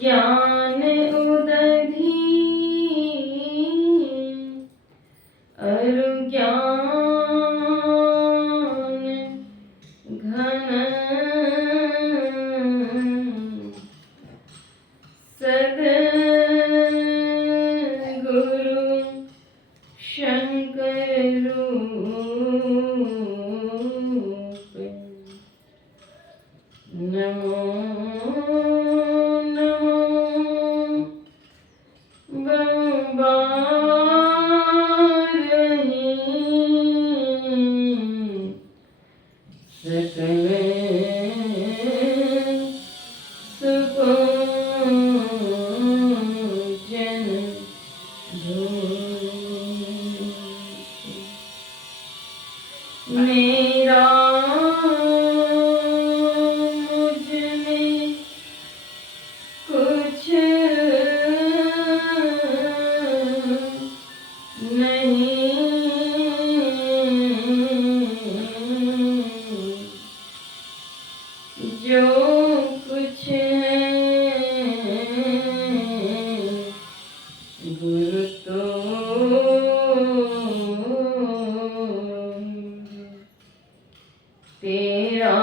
ज्ञान उदधि अरु ज्ञान घन सद्गुरु शंकर रूप नमो मेरा मुझ में कुछ नहीं, जो कुछ गुरु तो तेरा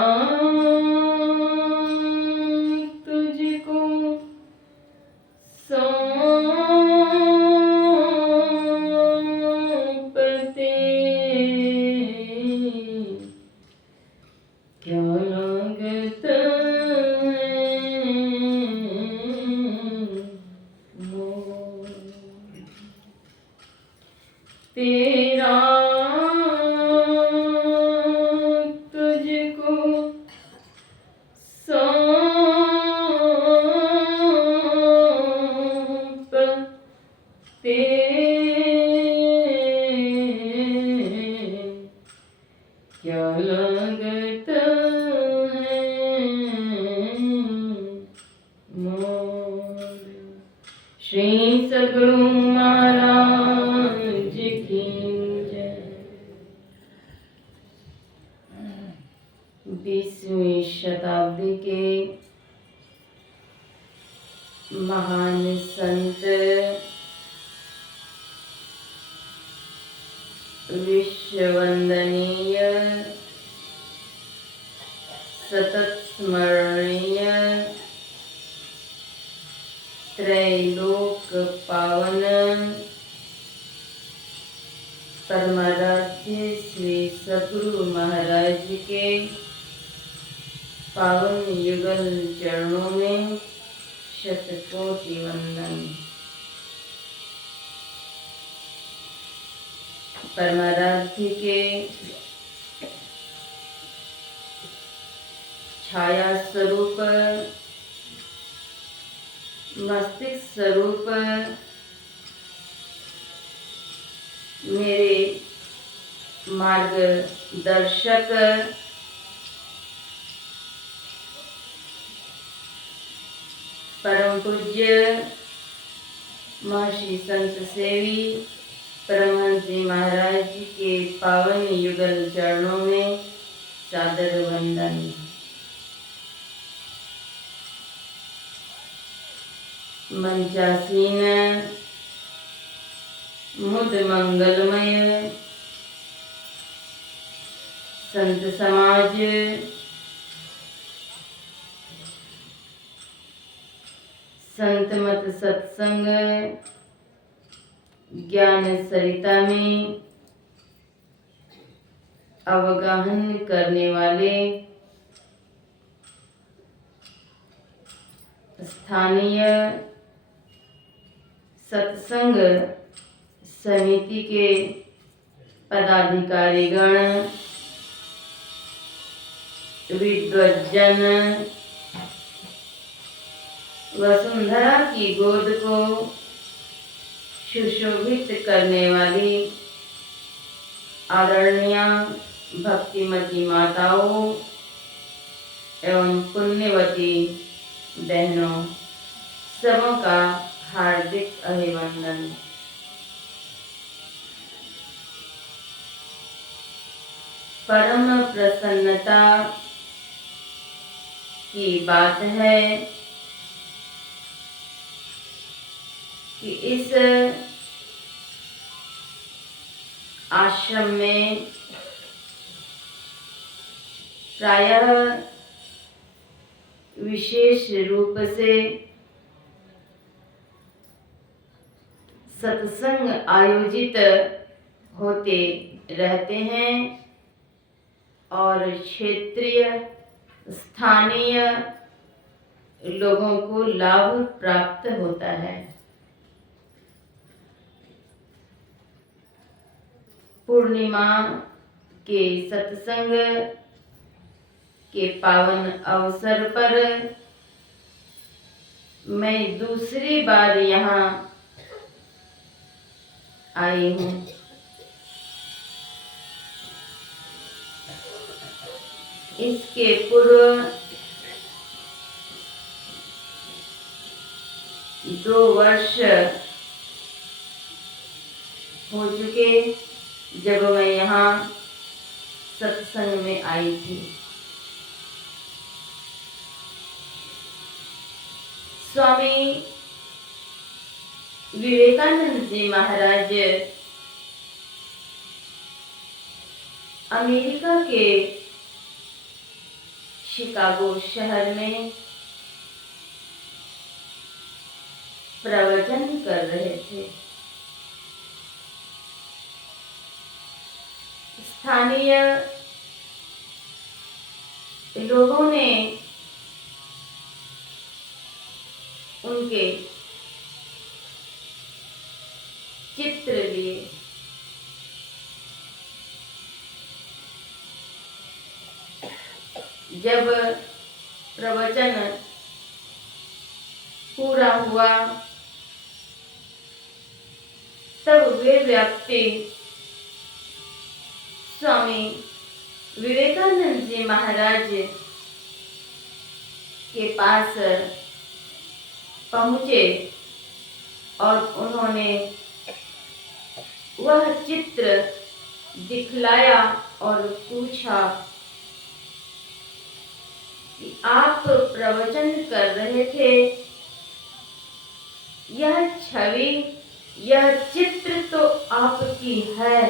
तुझको सौंपते क्या लागत मोर तेरा तुझको सौंपते क्या लागत है मोर। श्री सद्गुरु महाराज की जय। 20वीं शताब्दी के महान संत विश्ववंदनीय सतत स्मरणीय त्रैलोक पावन परमाराध्य श्री सद्गुरु महाराज के पावन युगल चरणों में शतकोटि वंदन। परमाराध्य के छाया स्वरूप मस्तिष्क स्वरूप मेरे मार्गदर्शक परम पूज्य महर्षि संत सेवी परमहंस जी महाराज जी के पावन युगल चरणों में सादर वंदन। मंचासीन मुद मंगलमय संत समाज संत मत सत्संग ज्ञान सरिता में अवगाहन करने वाले स्थानीय सत्संग समिति के पदाधिकारीगण, विद्वज्जन, वसुंधरा की गोद को सुशोभित करने वाली आदरणीय भक्तिमती माताओं एवं पुण्यवती बहनों, सबों का हार्दिक अभिनंदन। परम प्रसन्नता की बात है कि इस आश्रम में प्रायः विशेष रूप से सत्संग आयोजित होते रहते हैं और क्षेत्रीय स्थानीय लोगों को लाभ प्राप्त होता है। पूर्णिमा के सत्संग के पावन अवसर पर मैं दूसरी बार यहाँ आई हूँ। इसके पूर्व 2 वर्ष हो चुके जब मैं यहाँ सत्संग में आई थी। स्वामी विवेकानंद जी महाराज अमेरिका के शिकागो शहर में प्रवचन कर रहे थे। स्थानीय लोगों ने उनके चित्र लिए। जब प्रवचन पूरा हुआ तब वे व्यक्ति स्वामी विवेकानंद जी महाराज के पास पहुँचे और उन्होंने वह चित्र दिखलाया और पूछा कि आप प्रवचन कर रहे थे, यह छवि, यह चित्र तो आपकी है,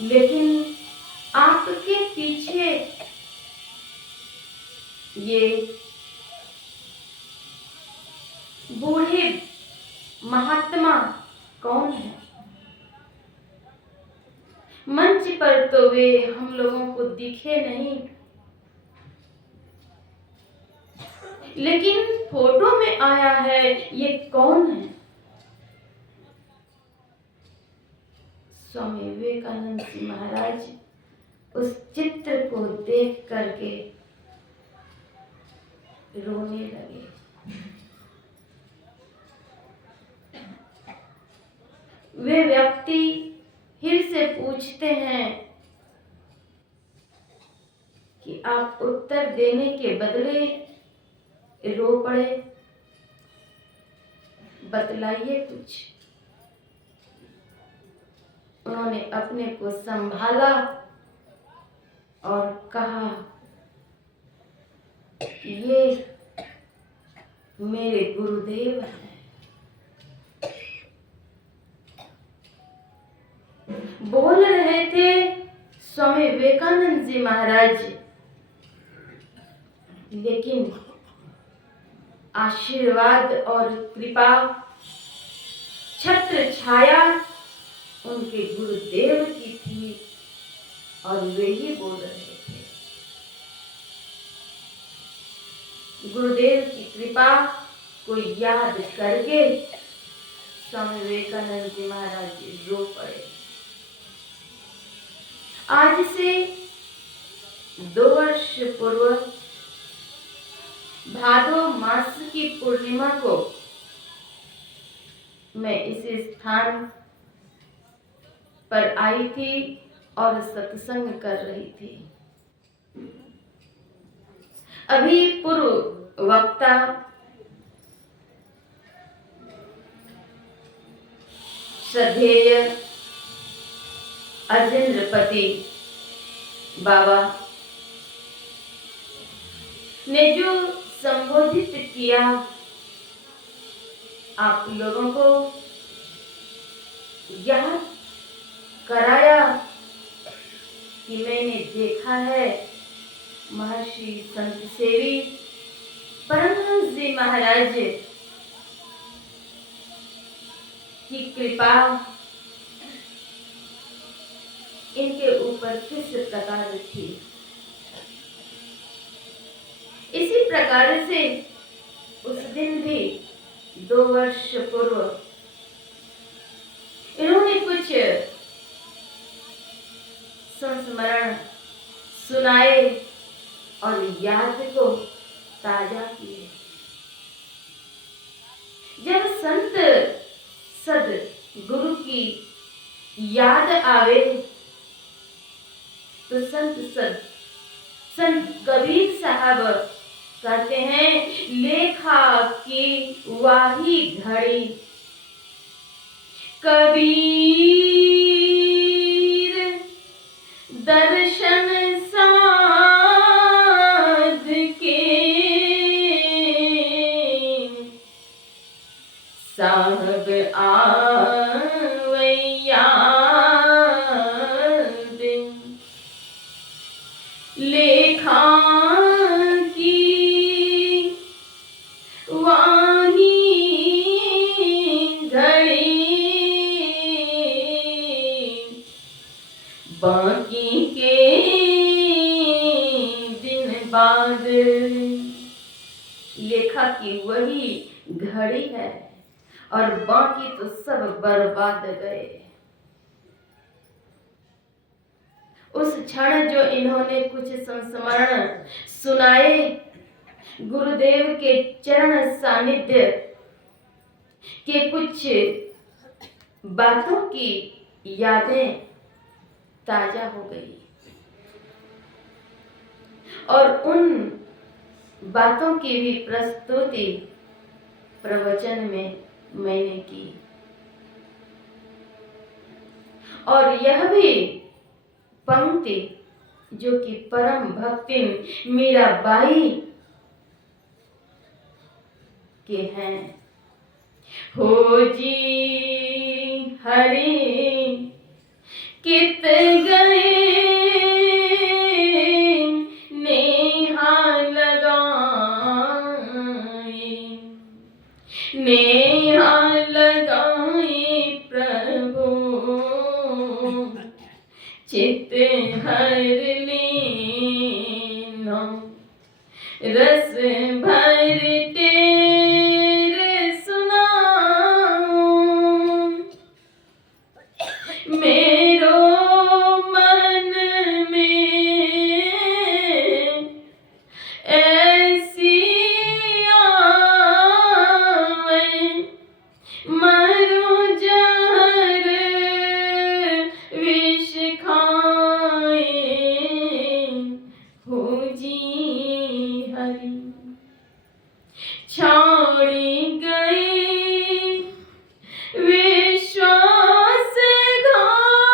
लेकिन आपके पीछे ये बूढ़े महात्मा कौन है? मंच पर तो वे हम लोगों को दिखे नहीं, लेकिन फोटो में आया है, ये कौन है? स्वामी विवेकानंद जी महाराज उस चित्र को देख करके रोने लगे। वे व्यक्ति फिर से पूछते हैं कि आप उत्तर देने के बदले रो पड़े, बतलाइए कुछ। उन्होंने अपने को संभाला और कहा, ये मेरे गुरुदेव हैं। बोल रहे थे स्वामी विवेकानंद जी महाराज, लेकिन आशीर्वाद और कृपा छत्र छाया उनके गुरुदेव की थी और वे ही बोल रहे थे। गुरुदेव की कृपा को याद करके स्वामी विवेकानंद जी महाराज जी रो पड़े। आज से 2 वर्ष पूर्व भादो मास की पूर्णिमा को मैं इस स्थान पर आई थी और सत्संग कर रही थी। अभी पूर्व वक्ता श्रद्धेय अजेंद्रपति बाबा ने जो संबोधित किया, आप लोगों को याद कराया कि मैंने देखा है महर्षि संत सेवी परमहंस जी महाराज की कृपा इनके ऊपर किस प्रकार थी। इसी प्रकार से उस दिन भी 2 वर्ष पूर्व इन्होंने कुछ संस्मरण सुनाए और याद को ताजा किए। जब संत सद गुरु की याद आवे तो संत कबीर साहब कहते हैं, लेखा की वाही घड़ी कबीर दर्शन साध के साहब आवैया लेखा की वाही घड़ी बाकी के दिन बाद। लेखा की वही घड़ी है और बाकी तो सब बर्बाद गए। उस क्षण जो इन्होंने कुछ संस्मरण सुनाए, गुरुदेव के चरण सानिध्य के कुछ बातों की यादें ताजा हो गई और उन बातों की भी प्रस्तुति प्रवचन में मैंने की और यह भी पंक्ति जो कि परम भक्ति मीराबाई के हैं। हो जी हरि कित गए नेहा लगाए, नेहा लगाए प्रभु चित हर लीनो रस भर तेरे सुनाऊं। मेरो मन में ऐसी आवे मरो जहर विष खाए। हो जी हरि छोड़ी गई विश्वास घात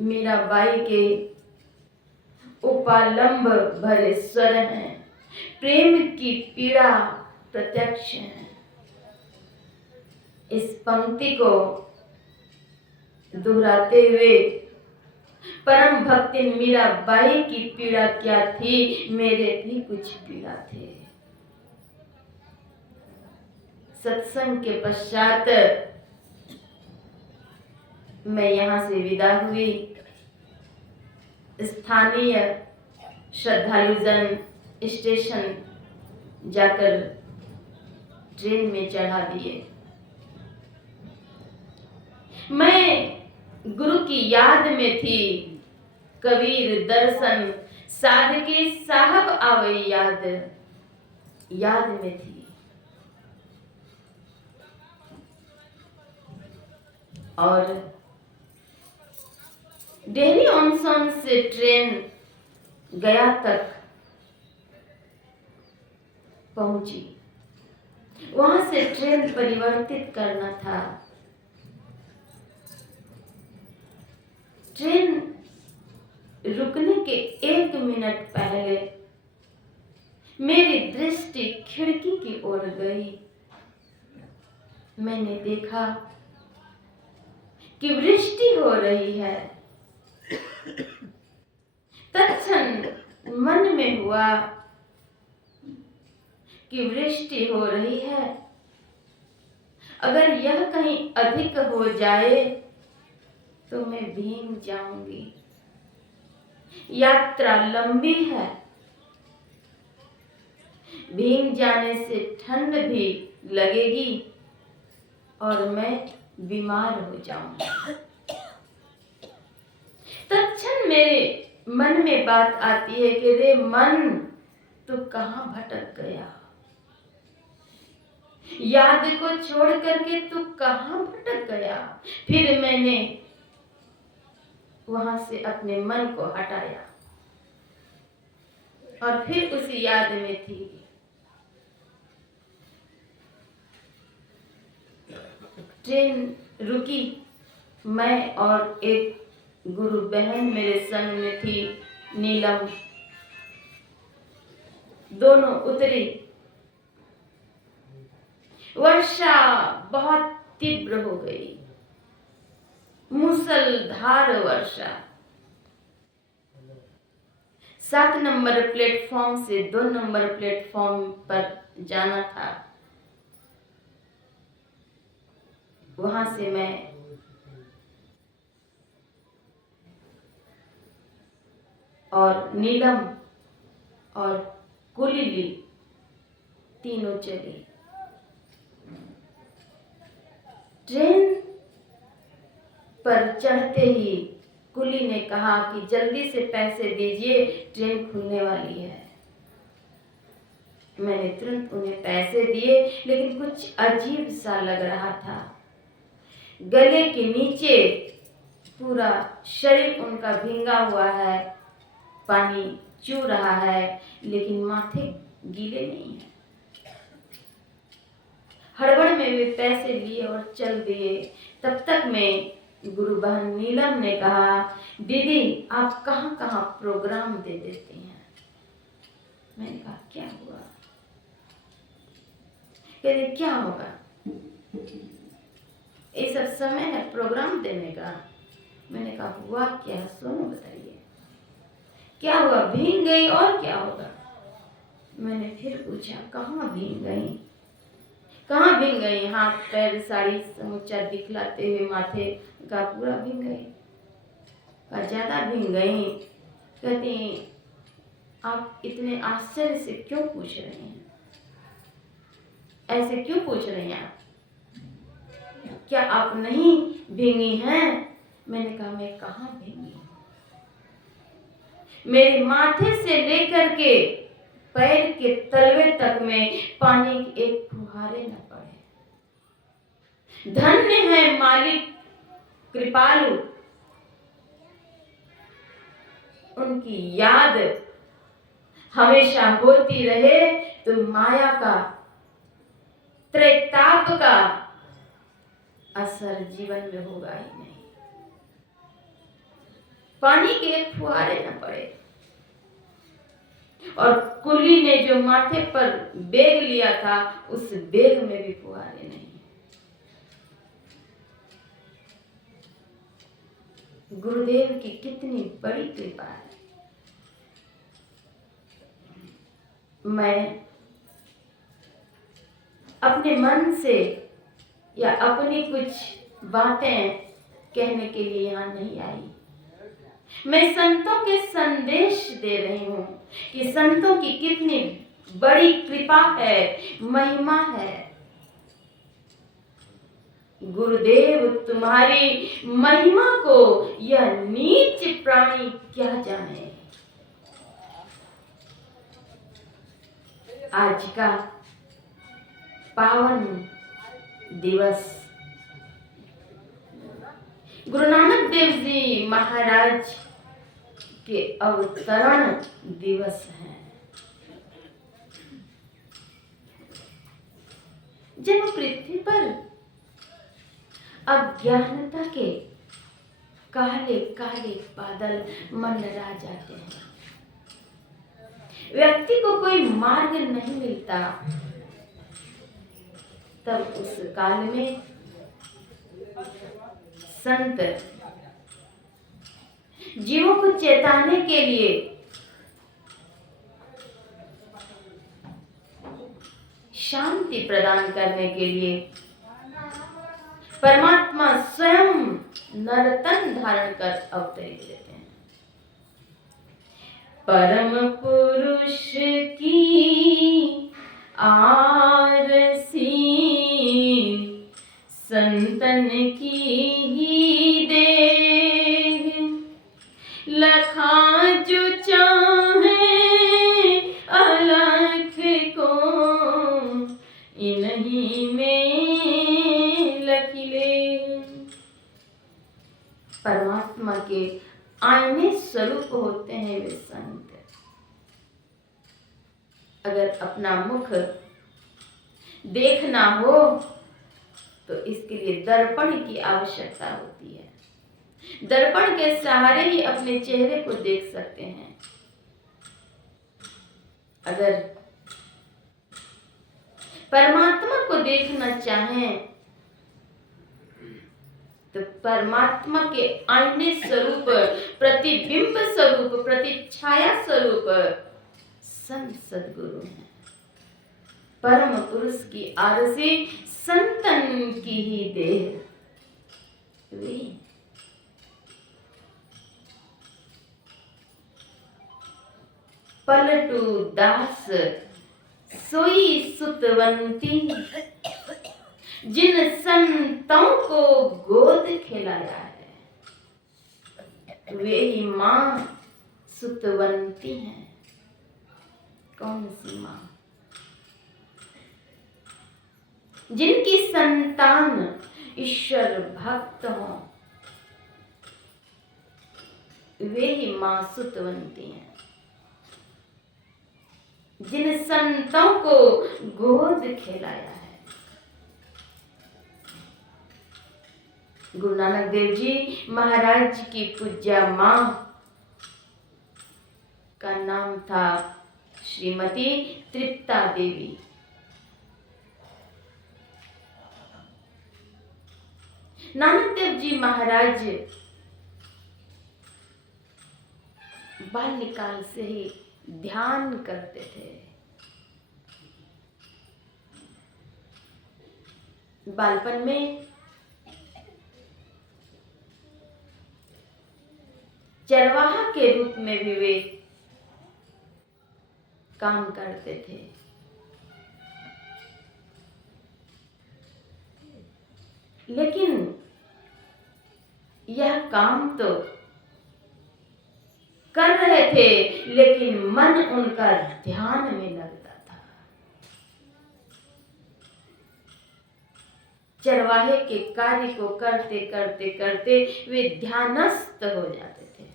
मीराबाई के उपालंब भरे स्वर हैं, प्रेम की पीड़ा प्रत्यक्ष है। इस पंक्ति को दोहराते हुए परम भक्ति मीराबाई की पीड़ा क्या थी, मेरे भी कुछ पीड़ा थे। सत्संग के पश्चात मैं यहाँ से विदा हुई। स्थानीय श्रद्धालुजन स्टेशन जाकर ट्रेन में चढ़ा दिए। मैं गुरु की याद में थी, कबीर दर्शन सादगी साहब आवे याद में थी। और डेहरी ऑन सोन से ट्रेन गया तक पहुंची। वहां से ट्रेन परिवर्तित करना था। ट्रेन रुकने के 1 मिनट पहले मेरी दृष्टि खिड़की की ओर गई। मैंने देखा कि वृष्टि हो रही है। तत्क्षण मन में हुआ कि वृष्टि हो रही है, अगर यह कहीं अधिक हो जाए तो मैं भीग जाऊंगी। यात्रा लंबी है, भीग जाने से ठंड भी लगेगी और मैं बीमार हो जाऊंगी। तत्क्षण मेरे मन में बात आती है कि रे मन, तू कहां भटक गया? याद को छोड़ करके तू कहां भटक गया? फिर मैंने वहां से अपने मन को हटाया और फिर उसी याद में थी। ट्रेन रुकी, मैं और एक गुरु बहन मेरे संग में थी, नीलम। दोनों उतरी। वर्षा बहुत तीव्र हो गई, मूसलधार वर्षा। 7 नंबर प्लेटफॉर्म से 2 नंबर प्लेटफॉर्म पर जाना था। वहां से मैं और नीलम और कुलिली तीनों चली। ट्रेन पर चढ़ते ही कुली ने कहा कि जल्दी से पैसे दीजिए, ट्रेन खुलने वाली है। मैंने तुरंत उन्हें पैसे दिए, लेकिन कुछ अजीब सा लग रहा था। गले के नीचे पूरा शरीर उनका भींगा हुआ है, पानी चू रहा है, लेकिन माथे गीले नहीं है। हड़बड़ में वे पैसे लिए और चल दिए। तब तक में गुरु बहन नीलम ने कहा, दीदी आप कहाँ कहाँ प्रोग्राम दे देती हैं? मैंने कहा क्या हुआ? कहते क्या होगा, ये सब समय है प्रोग्राम देने का। मैंने कहा हुआ क्या, सुनो बताइए क्या हुआ? भीग गई और क्या होगा? मैंने फिर पूछा कहाँ भीग गई, कहाँ भीग गई? हाथ पैर साड़ी समूचा दिखलाते हुए माथे का पूरा भीग गई। का ज्यादा भीग गई? कहती आप इतने आश्चर्य से क्यों पूछ रही हैं? ऐसे क्यों पूछ रही हैं आप? क्या आप नहीं भीगी हैं? मैंने कहा मैं कहाँ भीगी? मेरे माथे से लेकर के पैर के तलवे तक में पानी की एक फुहारे न पड़े। धन्य है मालिक कृपालु, उनकी याद हमेशा होती रहे तो माया का त्रेताप का असर जीवन में होगा ही नहीं। पानी के फुहारे न पड़े। और कुली ने जो माथे पर बेग लिया था, उस बेग में भी फुहारे नहीं। गुरुदेव की कितनी बड़ी कृपा है। मैं अपने मन से या अपनी कुछ बातें कहने के लिए यहाँ नहीं आई। मैं संतों के संदेश दे रही हूँ कि संतों की कितनी बड़ी कृपा है, महिमा है। गुरुदेव तुम्हारी महिमा को यह नीच प्राणी क्या जाने। आज का पावन दिवस गुरु नानक देव जी महाराज के अवतरण दिवस है। जब पृथ्वी पर अज्ञानता के काले काले बादल मंडरा जाते हैं, व्यक्ति को कोई मार्ग नहीं मिलता, तब उस काल में संत जीवों को चेताने के लिए शांति प्रदान करने के लिए परमात्मा स्वयं नरतन धारण कर अवतरित लेते हैं। परम पुरुष की आरसी संतन की ही देह, लखा जो चाहे अलख को इन्हीं में लखिले। परमात्मा के आईने स्वरूप होते हैं वे संत। अगर अपना मुख देखना हो तो इसके लिए दर्पण की आवश्यकता होती है। दर्पण के सहारे ही अपने चेहरे को देख सकते हैं। अगर परमात्मा को देखना चाहें तो परमात्मा के आईने स्वरूप, प्रतिबिंब स्वरूप, प्रतिछाया स्वरूप संत सद्गुरु हैं। परम पुरुष की आरसी संतन की ही देह वे। पलटू दास सोई सुतवंती, जिन संतों को गोद खिलाया है, वे ही मां सुतवंती हैं। कौन सी मां? जिनकी संतान ईश्वर भक्त हों, वे ही मां सुतवंती हैं। जिन संतों को गोद खिलाया है। गुरु नानक देव जी महाराज की पूज्या मां का नाम था श्रीमती तृप्ता देवी। नानक देव जी महाराज बाल्यकाल से ही ध्यान करते थे। बालपन में चरवाहा के रूप में भी वे काम करते थे। लेकिन यह काम तो कर रहे थे, लेकिन मन उनका ध्यान में लगता था। चरवाहे के कार्य को करते करते करते वे ध्यानस्थ हो जाते थे।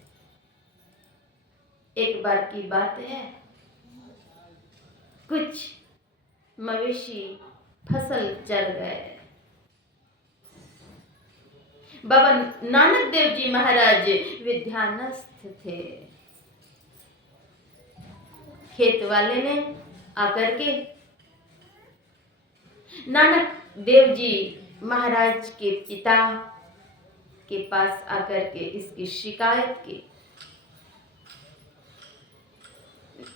एक बार की बात है, कुछ मवेशी फसल चर गए। बाबा नानक देव जी महाराज विद्यानस्थ थे। खेत वाले ने आकर के नानक देव जी महाराज के पिता के पास आकर के इसकी शिकायत की।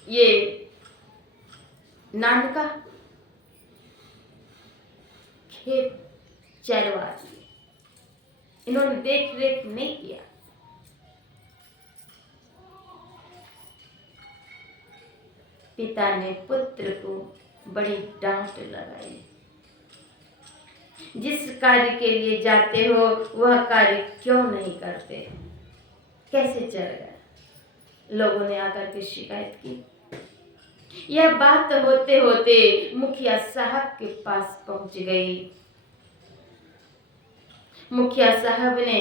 ये नानका खेत चरवा दिए, इन्होंने देख रेख नहीं किया। पिता ने पुत्र को बड़ी डांट लगाई। जिस कार्य के लिए जाते हो वह कार्य क्यों नहीं करते, कैसे चल गया? लोगों ने आकर के शिकायत की। यह बात होते होते मुखिया साहब के पास पहुंच गई। मुखिया साहब ने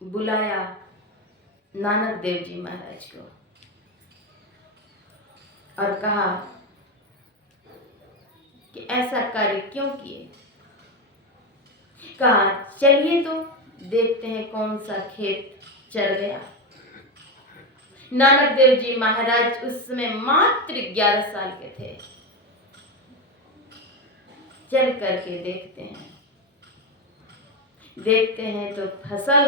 बुलाया नानक देव जी महाराज को और कहा कि ऐसा कार्य क्यों किए? कहा चलिए तो देखते हैं कौन सा खेत चल गया। नानक देव जी महाराज उस समय मात्र 11 साल के थे। चल करके देखते हैं तो फसल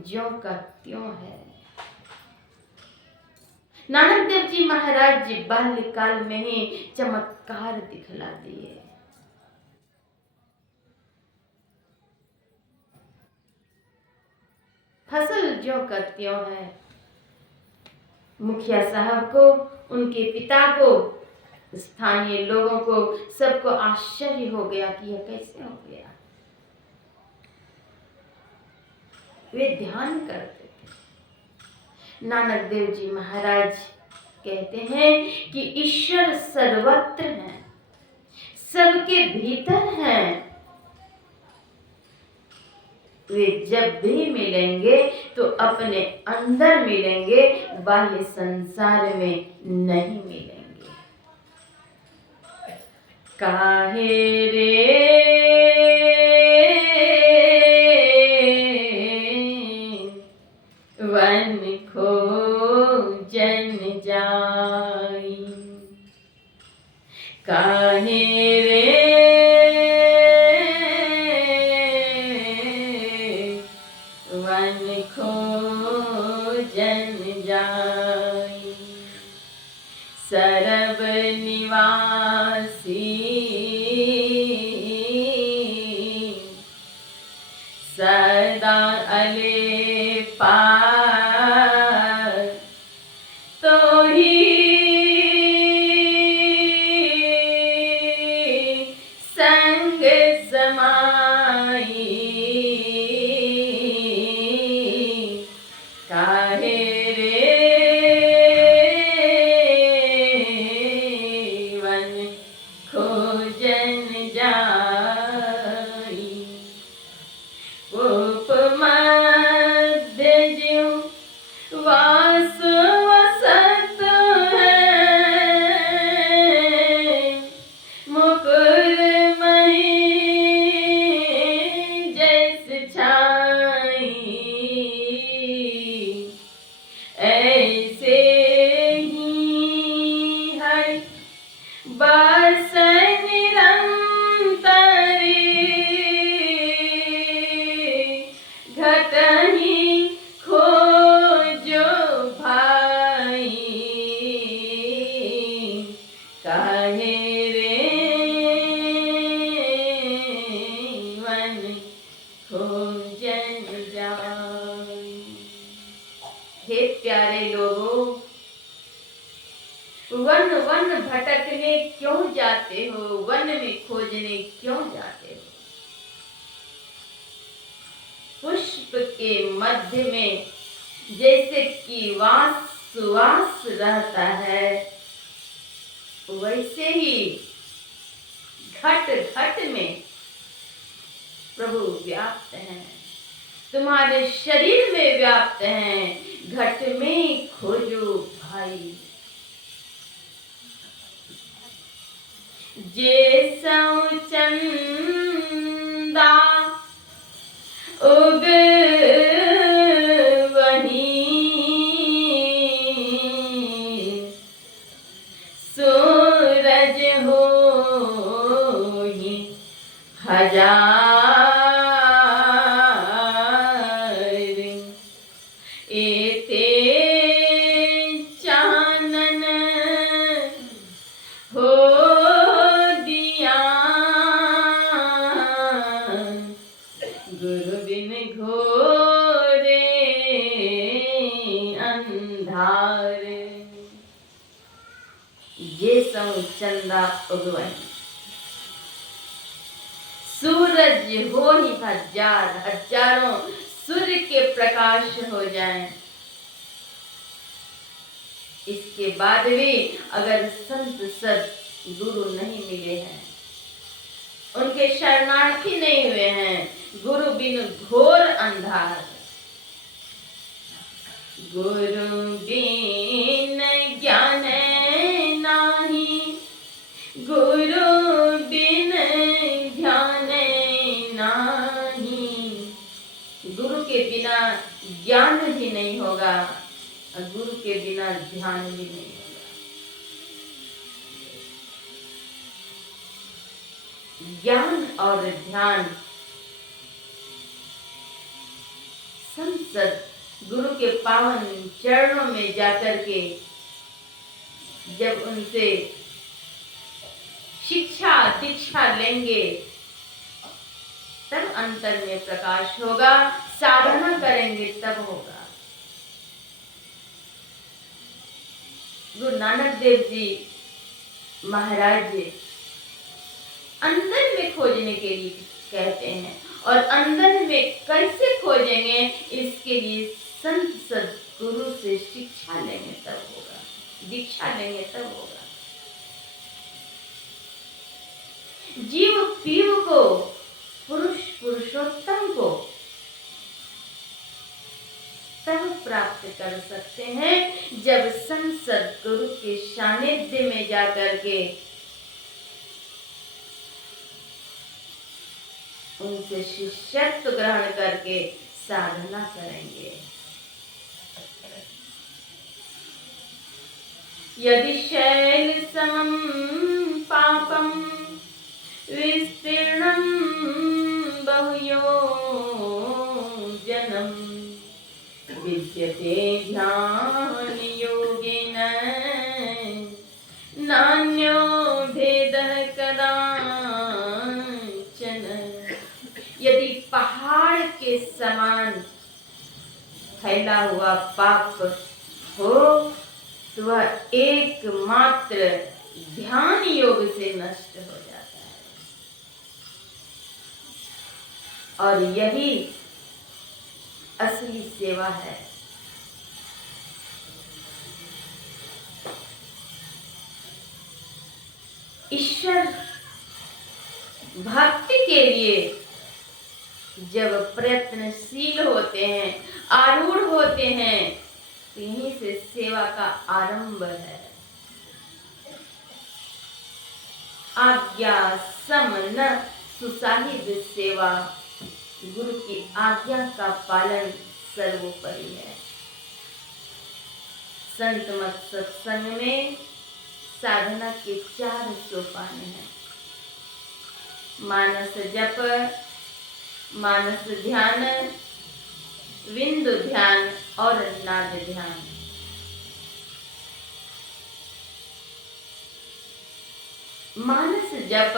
ज्यों का त्यों है। नानक देव जी महाराज बाल्यकाल में ही चमत्कार दिखला दिए। फसल ज्यों का त्यों है। मुखिया साहब को, उनके पिता को, स्थानीय लोगों को, सबको आश्चर्य हो गया कि यह कैसे हो गया। वे ध्यान करते थे। नानक देव जी महाराज कहते हैं कि ईश्वर सर्वत्र है, सबके भीतर हैं। वे जब भी मिलेंगे तो अपने अंदर मिलेंगे, बाह्य संसार में नहीं मिलेंगे। काहे रे वन खोजन जाई, काहे रे वन खोजन जाई। सरब निवासी सदा अले पार, तो ही संग समाई। काहे रे वन खोजन जाई। उपमध्य ज्यों वास वसत है, मुकुर मही जैस छाई। ऐसे ही हरि बस निरंतरी, घटहि खोजो भाई। काहे रे वन खोजन जाई। हे प्यारे लोगों, वन वन भटकने क्यों जाते हो? वन में खोजने क्यों जाते हो? पुष्प के मध्य में जैसे कि वास सुवास रहता है, वैसे ही घट घट में प्रभु व्याप्त हैं। तुम्हारे शरीर में व्याप्त हैं, घट में खोजो भाई। जे सौ चंदा उग वहीं सूरज होई हजार, एते चानन हो दिया, गुरु बिन घोरे अंधार। ये सौ चंदा उगवई सूरज हो ही हजार, हजारों सूर्य के प्रकाश हो जाएं। इसके बाद भी अगर संत सत गुरु नहीं मिले हैं, उनके शरणार्थी नहीं हुए हैं, गुरु बिन घोर अंधार। गुरु बिन ज्ञान नाही, गुरु बिन ध्यान नाही। गुरु के बिना ज्ञान भी नहीं होगा और गुरु के बिना ध्यान भी नहीं होगा। ज्ञान और ध्यान संसद गुरु के पावन चरणों में जाकर के जब उनसे शिक्षा दीक्षा लेंगे तब अंतर में प्रकाश होगा, साधना करेंगे तब होगा। गुरु नानक देव जी महाराज जी अंदर में खोजने के लिए कहते हैं, और अंदर में कैसे खोजेंगे, इसके लिए संत सद्गुरु से शिक्षा लेंगे तब होगा, दीक्षा लेंगे तब होगा। जीव पीव को, पुरुष पुरुषोत्तम को तब प्राप्त कर सकते हैं जब संत सद्गुरु के सानिध्य में जाकर के उनसे शिष्यत्व ग्रहण करके साधना करेंगे। यदि शैल समम पापम विस्तीर्णं बहुयोजनं विद्यते ध्यान योगेन नान्यो भेदः कदाचन। यदि पहाड़ के समान फैला हुआ पाप हो तो वह एकमात्र ध्यान योग से नष्ट हो जाता है, और यही असली सेवा है। ईश्वर भक्ति के लिए जब प्रयत्नशील होते हैं, आरूढ़ होते हैं, तो यहीं से सेवा का आरंभ है। आज्ञा सम न सुसाहिब सेवा, गुरु की आज्ञा का पालन सर्वोपरि है। संत मत सत्संग में साधना के 4 सोपान हैं। मानस जप, मानस ध्यान, विंदु ध्यान और नाद ध्यान। मानस जप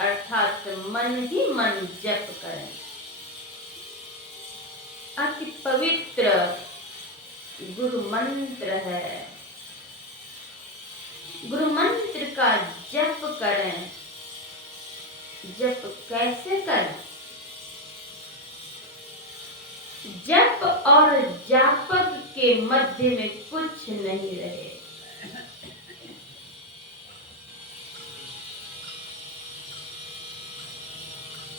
अर्थात मन ही मन जप करें। अति पवित्र गुरु मंत्र है। गुरु मंत्र का जप करें। जप कैसे करें? जप और जापक के मध्य में कुछ नहीं रहे।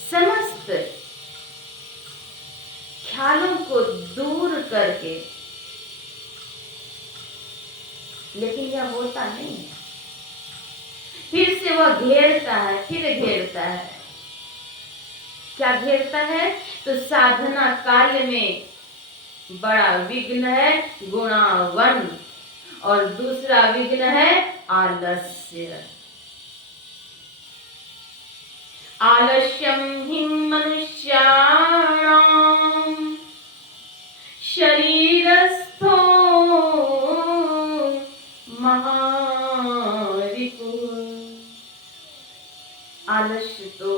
समस्त ख्यालों को दूर करके, लेकिन यह होता नहीं है। फिर से वह घेरता है, फिर घेरता है। क्या घेरता है? तो साधना काल में बड़ा विघ्न है गुणावन, और दूसरा विघ्न है आलस्य। आलस्यम हि मनुष्याणाम शरीरस्थो महारिपुः। आलस्य तो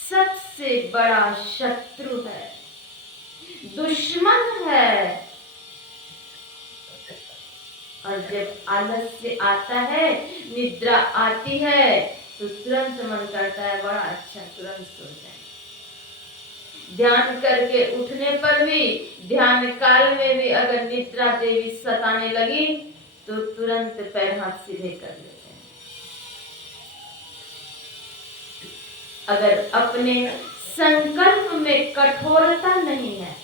सबसे बड़ा शत्रु है, दुश्मन है। और जब आलस्य आता है, निद्रा आती है, तो तुरंत मन करता है बड़ा अच्छा तुरंत सो जाए। ध्यान करके उठने पर भी, ध्यान काल में भी अगर निद्रा देवी सताने लगी तो तुरंत पैर हाथ सीधे कर लेते हैं। अगर अपने संकल्प में कठोरता नहीं है,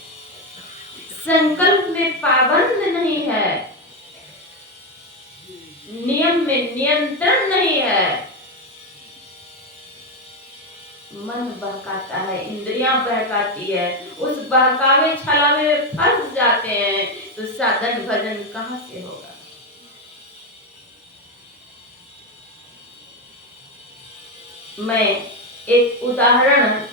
संकल्प में पाबंद नहीं है, नियम में नियंत्रण नहीं है, मन बहकाता है, इंद्रियां बहकाती है, उस बहकावे छलावे में फंस जाते हैं, तो साधन भजन कहां से होगा? मैं एक उदाहरण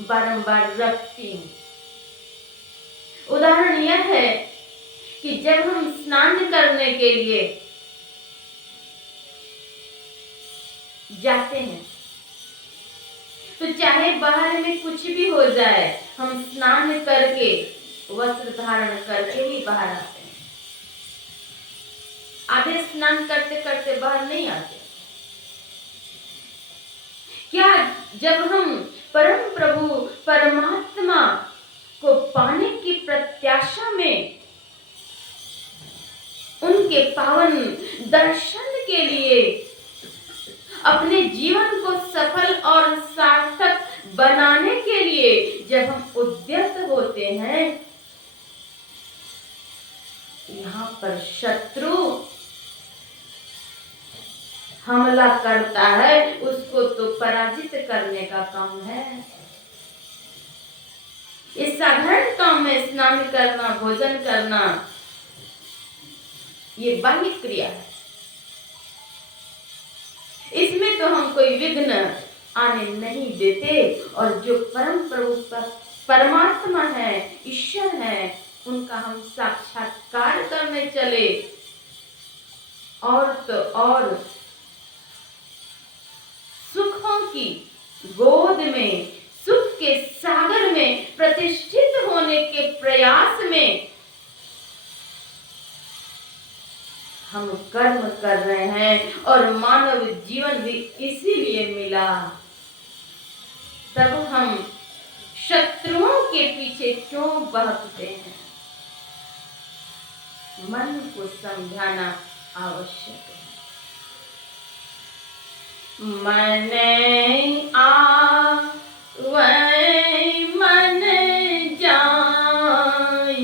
बारंबार रखती हूँ। उदाहरण यह है कि जब हम स्नान करने के लिए जाते हैं, तो चाहे बाहर में कुछ भी हो जाए, हम स्नान करके वस्त्र धारण करके ही बाहर आते हैं। आधे स्नान करते करते बाहर नहीं आते। क्या जब हम परम प्रभु परमात्मा को पाने की प्रत्याशा में उनके पावन दर्शन के लिए अपने जीवन को सफल और सार्थक बनाने के लिए जब हम उद्यत होते हैं, यहाँ पर शत्रु हमला करता है, उसको तो पराजित करने का काम है। इस साधारण काम में स्नान करना, भोजन करना, ये बाह्य क्रिया है। इसमें तो हम कोई विघ्न आने नहीं देते, और जो परम प्रभु परमात्मा है, ईश्वर है, उनका हम साक्षात्कार करने चले, और तो और सुखों की गोद में, सुख के सागर में प्रतिष्ठित होने के प्रयास में हम कर्म कर रहे हैं, और मानव जीवन भी इसीलिए मिला। तब हम शत्रुओं के पीछे क्यों बहकते हैं? मन को समझाना आवश्यक है। मन आवै मन जाय,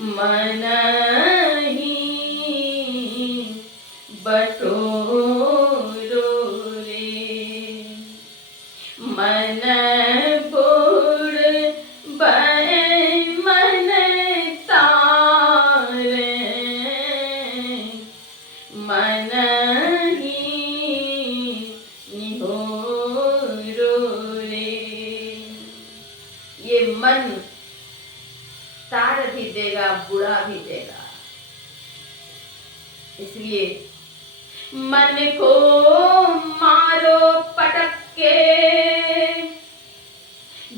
मन ही बटोरो रे, मन बुड़ मन तारे, मन ही निहोरो रे। ये मन तार भी देगा, बुढ़ा भी देगा। इसलिए मन को मारो पटक के,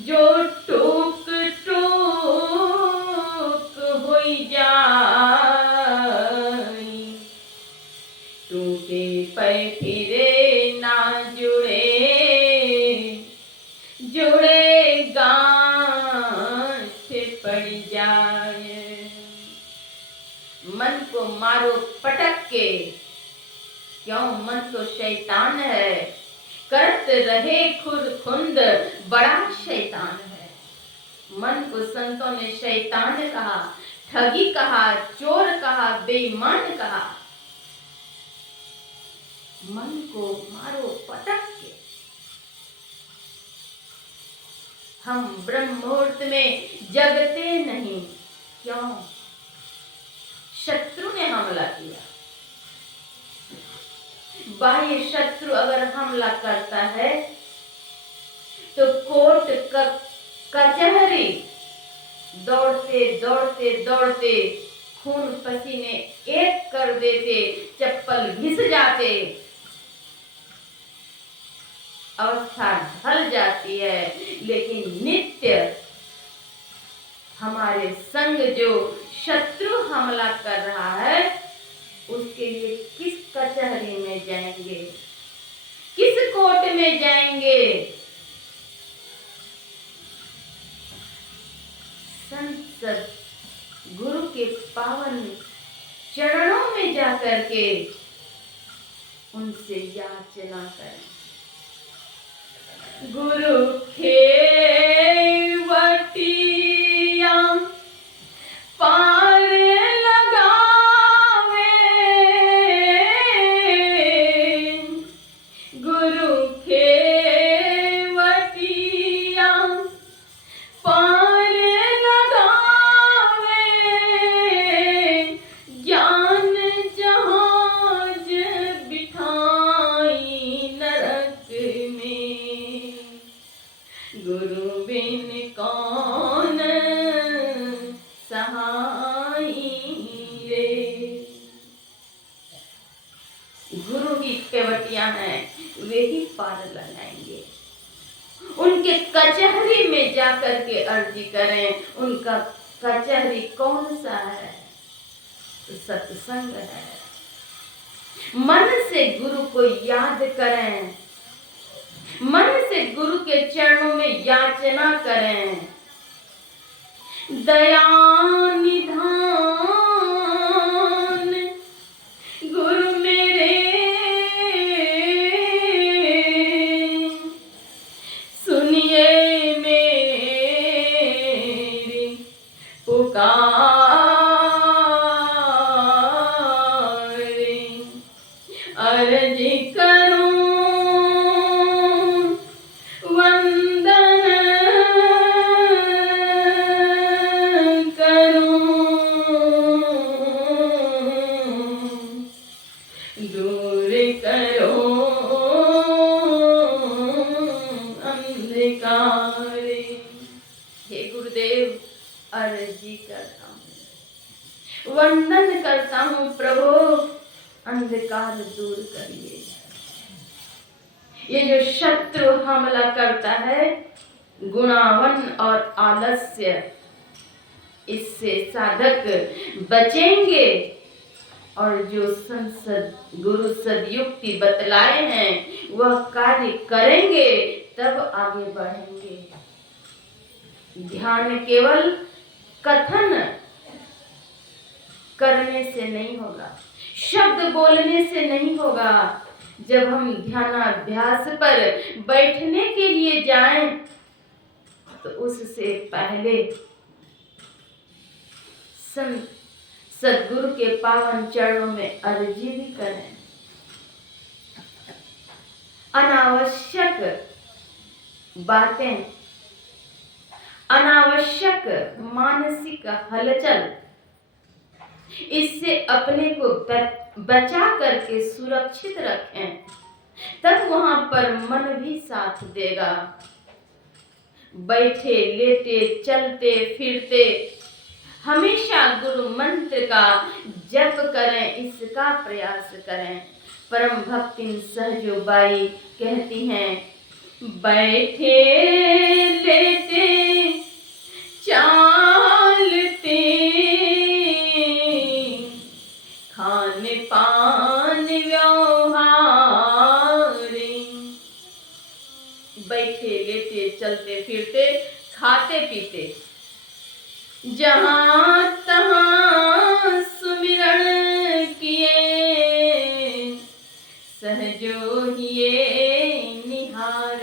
जो टूक टूक होई जाई, टूटे पे फिरे ना जुड़े, जुड़े गांठ पड़ जाए। मन को मारो पटक के, क्यों? मन तो शैतान है, करत रहे खुरखुंद, बड़ा शैतान है। मन को संतों ने शैतान कहा, ठगी कहा, चोर कहा, बेईमान कहा। मन को मारो पटक के। हम ब्रह्म मुहूर्त में जगते नहीं। क्यों? शत्रु ने हमला किया। बाह्य शत्रु अगर हमला करता है तो कोर्ट कचहरी दौड़ते दौड़ते दौड़ते खून पसीने एक कर देते, चप्पल घिस जाते, अवस्था ढल जाती है। लेकिन नित्य हमारे संग जो शत्रु हमला कर रहा है, उसके लिए किस कचहरी में जाएंगे, किस कोर्ट में जाएंगे? संसद गुरु के पावन चरणों में जाकर के उनसे याचना करें। गुरु खेवटिया पार लगावे, गुरु खेवटिया पार लगावे, ज्ञान जहाज बिठाई नरक में, गुरु बिन कौन सहाय रे। गुरु ही केवटिया हैं, वे ही पार लगाएंगे। उनके कचहरी में जाकर के अर्जी करें। उनका कचहरी कौन सा है? तो सत्संग है। मन से गुरु को याद करें, मन से गुरु के चरणों में याचना करें। दया निधान गुरु मेरे, सुनिए मेरी पुकार, अर्ज करूं वंदन दूर करो अंधकार। हे गुरुदेव, अर्जी करता हूँ, वंदन करता हूँ प्रभु, अंधकार दूर करिए। ये जो शत्रु हमला करता है, गुणावन और आलस्य, इससे साधक बचेंगे। और जो संसद गुरु सदयुक्ति बतलाए हैं वह कार्य करेंगे, तब आगे बढ़ेंगे। ध्यान केवल कथन करने से नहीं होगा, शब्द बोलने से नहीं होगा। जब हम ध्यानाभ्यास पर बैठने के लिए जाएं तो उससे पहले सद्गुरु के पावन चरणों में अर्जी भी करें। अनावश्यक बातें, अनावश्यक मानसिक हलचल, इससे अपने को बचा करके सुरक्षित रखें, तब वहां पर मन भी साथ देगा। बैठे लेटे चलते फिरते हमेशा गुरु मंत्र का जप करें, इसका प्रयास करें। परम भक्ति सहजो बाई कहती हैं, बैठे लेटे चालते खान पान व्यवहार, बैठे लेटे चलते फिरते खाते पीते जहाँ तहाँ सुमिरन किए, सहजो हिये निहार।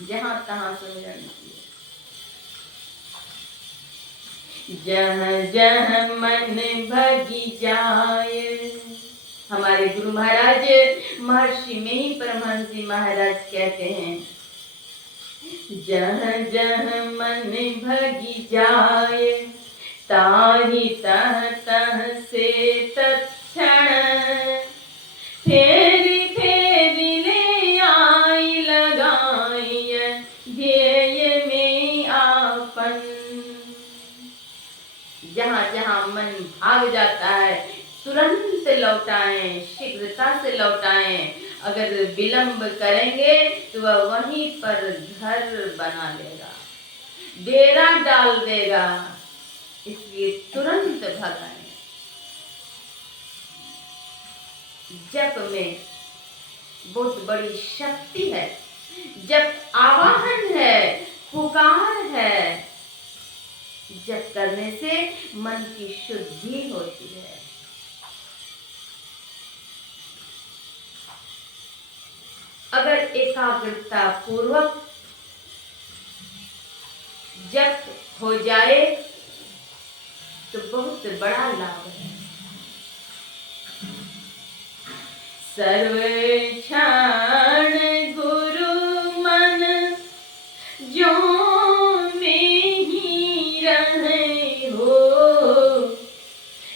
जहाँ तहाँ सुमिरन किए, जहाँ जहाँ मन भगी जाए, हमारे गुरु महाराज महर्षि में ही परमहंस जी महाराज कहते हैं, जहाँ जहाँ मन भगी जाए ताहि तह तह से तत्क्षण फेरी फेरी ले आई लगाई ध्येय में आपन। जहाँ जहाँ मन भाग जाता है तुरंत लौटाएं, शीघ्रता से लौटाएं। अगर विलंब करेंगे तो वह वहीं पर घर बना लेगा, डेरा डाल देगा, इसलिए तुरंत भगाएं। जप में बहुत बड़ी शक्ति है, जप आवाहन है, पुकार है। जप करने से मन की शुद्धि होती है। अगर एकाग्रता पूर्वक जप हो जाए तो बहुत बड़ा लाभ है। सर्वक्षण गुरु मन जो में ही रहे हो,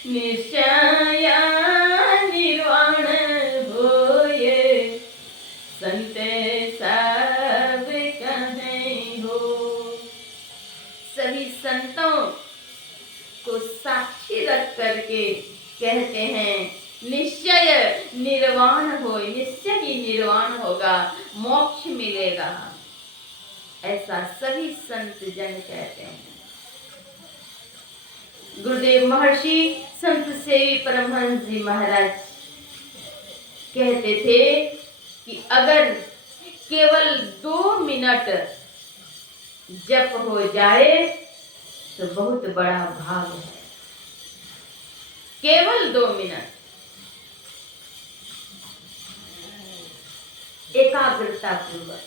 निश्चय निर्वाण होए संत सब कहें हो। सभी संतों को साक्षी रख करके कहते हैं, निश्चय निर्वाण हो, निश्चय ही निर्वाण होगा, मोक्ष मिलेगा। ऐसा सभी संत जन कहते हैं। गुरुदेव महर्षि संत सेवी परमहंस जी महाराज कहते थे कि अगर केवल 2 मिनट जप हो जाए तो बहुत बड़ा भाग है। केवल 2 मिनट एकाग्रता पूर्वक।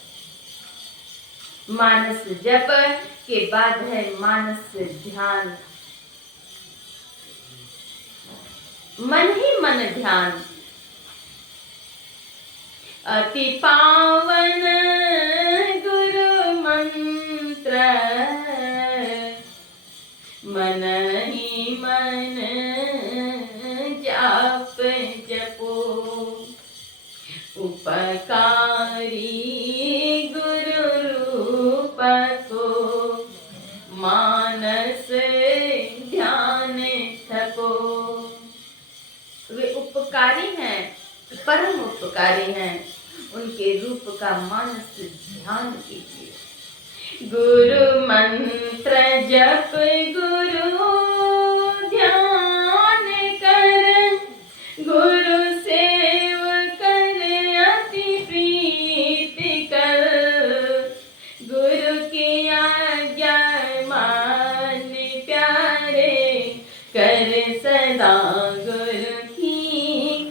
मानस जप के बाद है मानस ध्यान, मन ही मन ध्यान। अति पावन गुरु मंत्र मन ही मन जाप जपो, उपकारी गुरु रूप को मानस ध्यान थको। वे उपकारी हैं, परम उपकारी हैं, उनके रूप का मानस ध्यान कीजिए। गुरु मंत्र जप गुरु ध्यान कर, गुरु सेव कर अति प्रीति कर, गुरु की आज्ञा मान प्यारे कर सदा गुरु की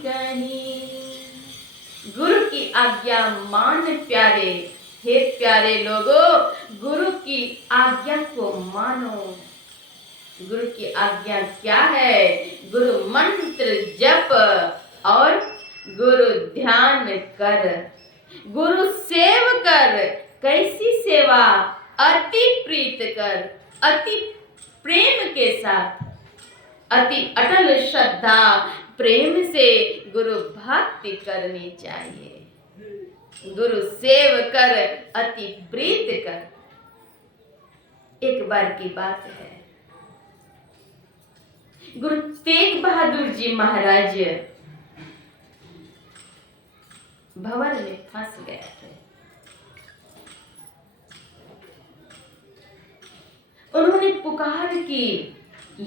कही। गुरु की आज्ञा मान प्यारे। हे प्यारे लोगों, गुरु की आज्ञा को मानो। गुरु की आज्ञा क्या है? गुरु मंत्र जप और गुरु ध्यान कर, गुरु सेव कर। कैसी सेवा? अति प्रीत कर, अति प्रेम के साथ, अति अटल श्रद्धा प्रेम से गुरु भक्ति करनी चाहिए। गुरु सेव कर, अति प्रीत कर। एक बार की बात है, गुरु तेग बहादुर जी महाराज भंवर में फंस गए थे। उन्होंने पुकार की,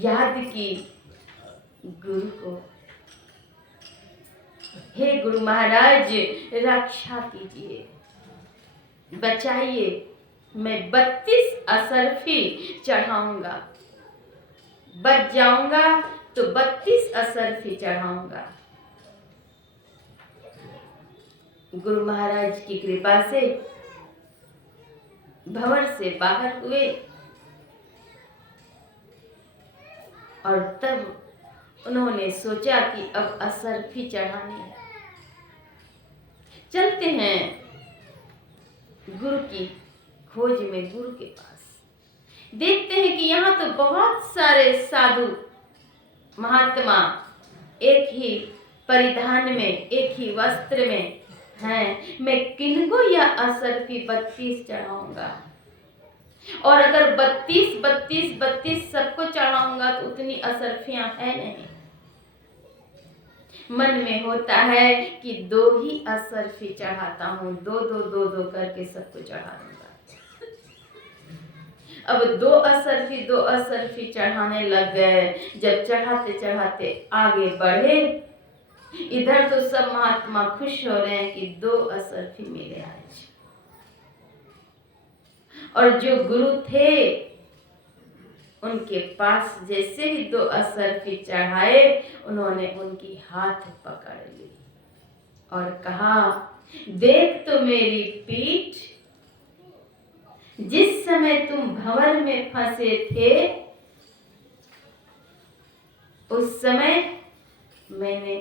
याद की गुरु को, हे गुरु महाराज रक्षा कीजिए, बचाइए, मैं 32 असरफी चढ़ाऊंगा, बच जाऊंगा तो 32 असरफी चढ़ाऊंगा। गुरु महाराज की कृपा से भंवर से बाहर हुए और तब उन्होंने सोचा कि अब असरफी चढ़ानी है। चलते हैं गुरु की खोज में गुरु के पास। देखते हैं कि यहाँ तो बहुत सारे साधु महात्मा एक ही परिधान में, एक ही वस्त्र में हैं। मैं किनको यह असरफी 32 चढ़ाऊंगा? और अगर 32 सबको चढ़ाऊंगा तो उतनी असरफियां है नहीं। मन में होता है कि 2 ही असरफी चढ़ाता हूँ, दो करके सबको चढ़ा दूंगा। अब 2 असरफी चढ़ाने लग गए। जब चढ़ाते चढ़ाते आगे बढ़े, इधर तो सब महात्मा खुश हो रहे हैं कि 2 असरफी मिले आज। और जो गुरु थे उनके पास जैसे ही 2 असरफी चढ़ाए, उन्होंने उनकी हाथ पकड़ ली और कहा, देख तो मेरी पीठ, जिस समय तुम भंवर में फंसे थे उस समय मैंने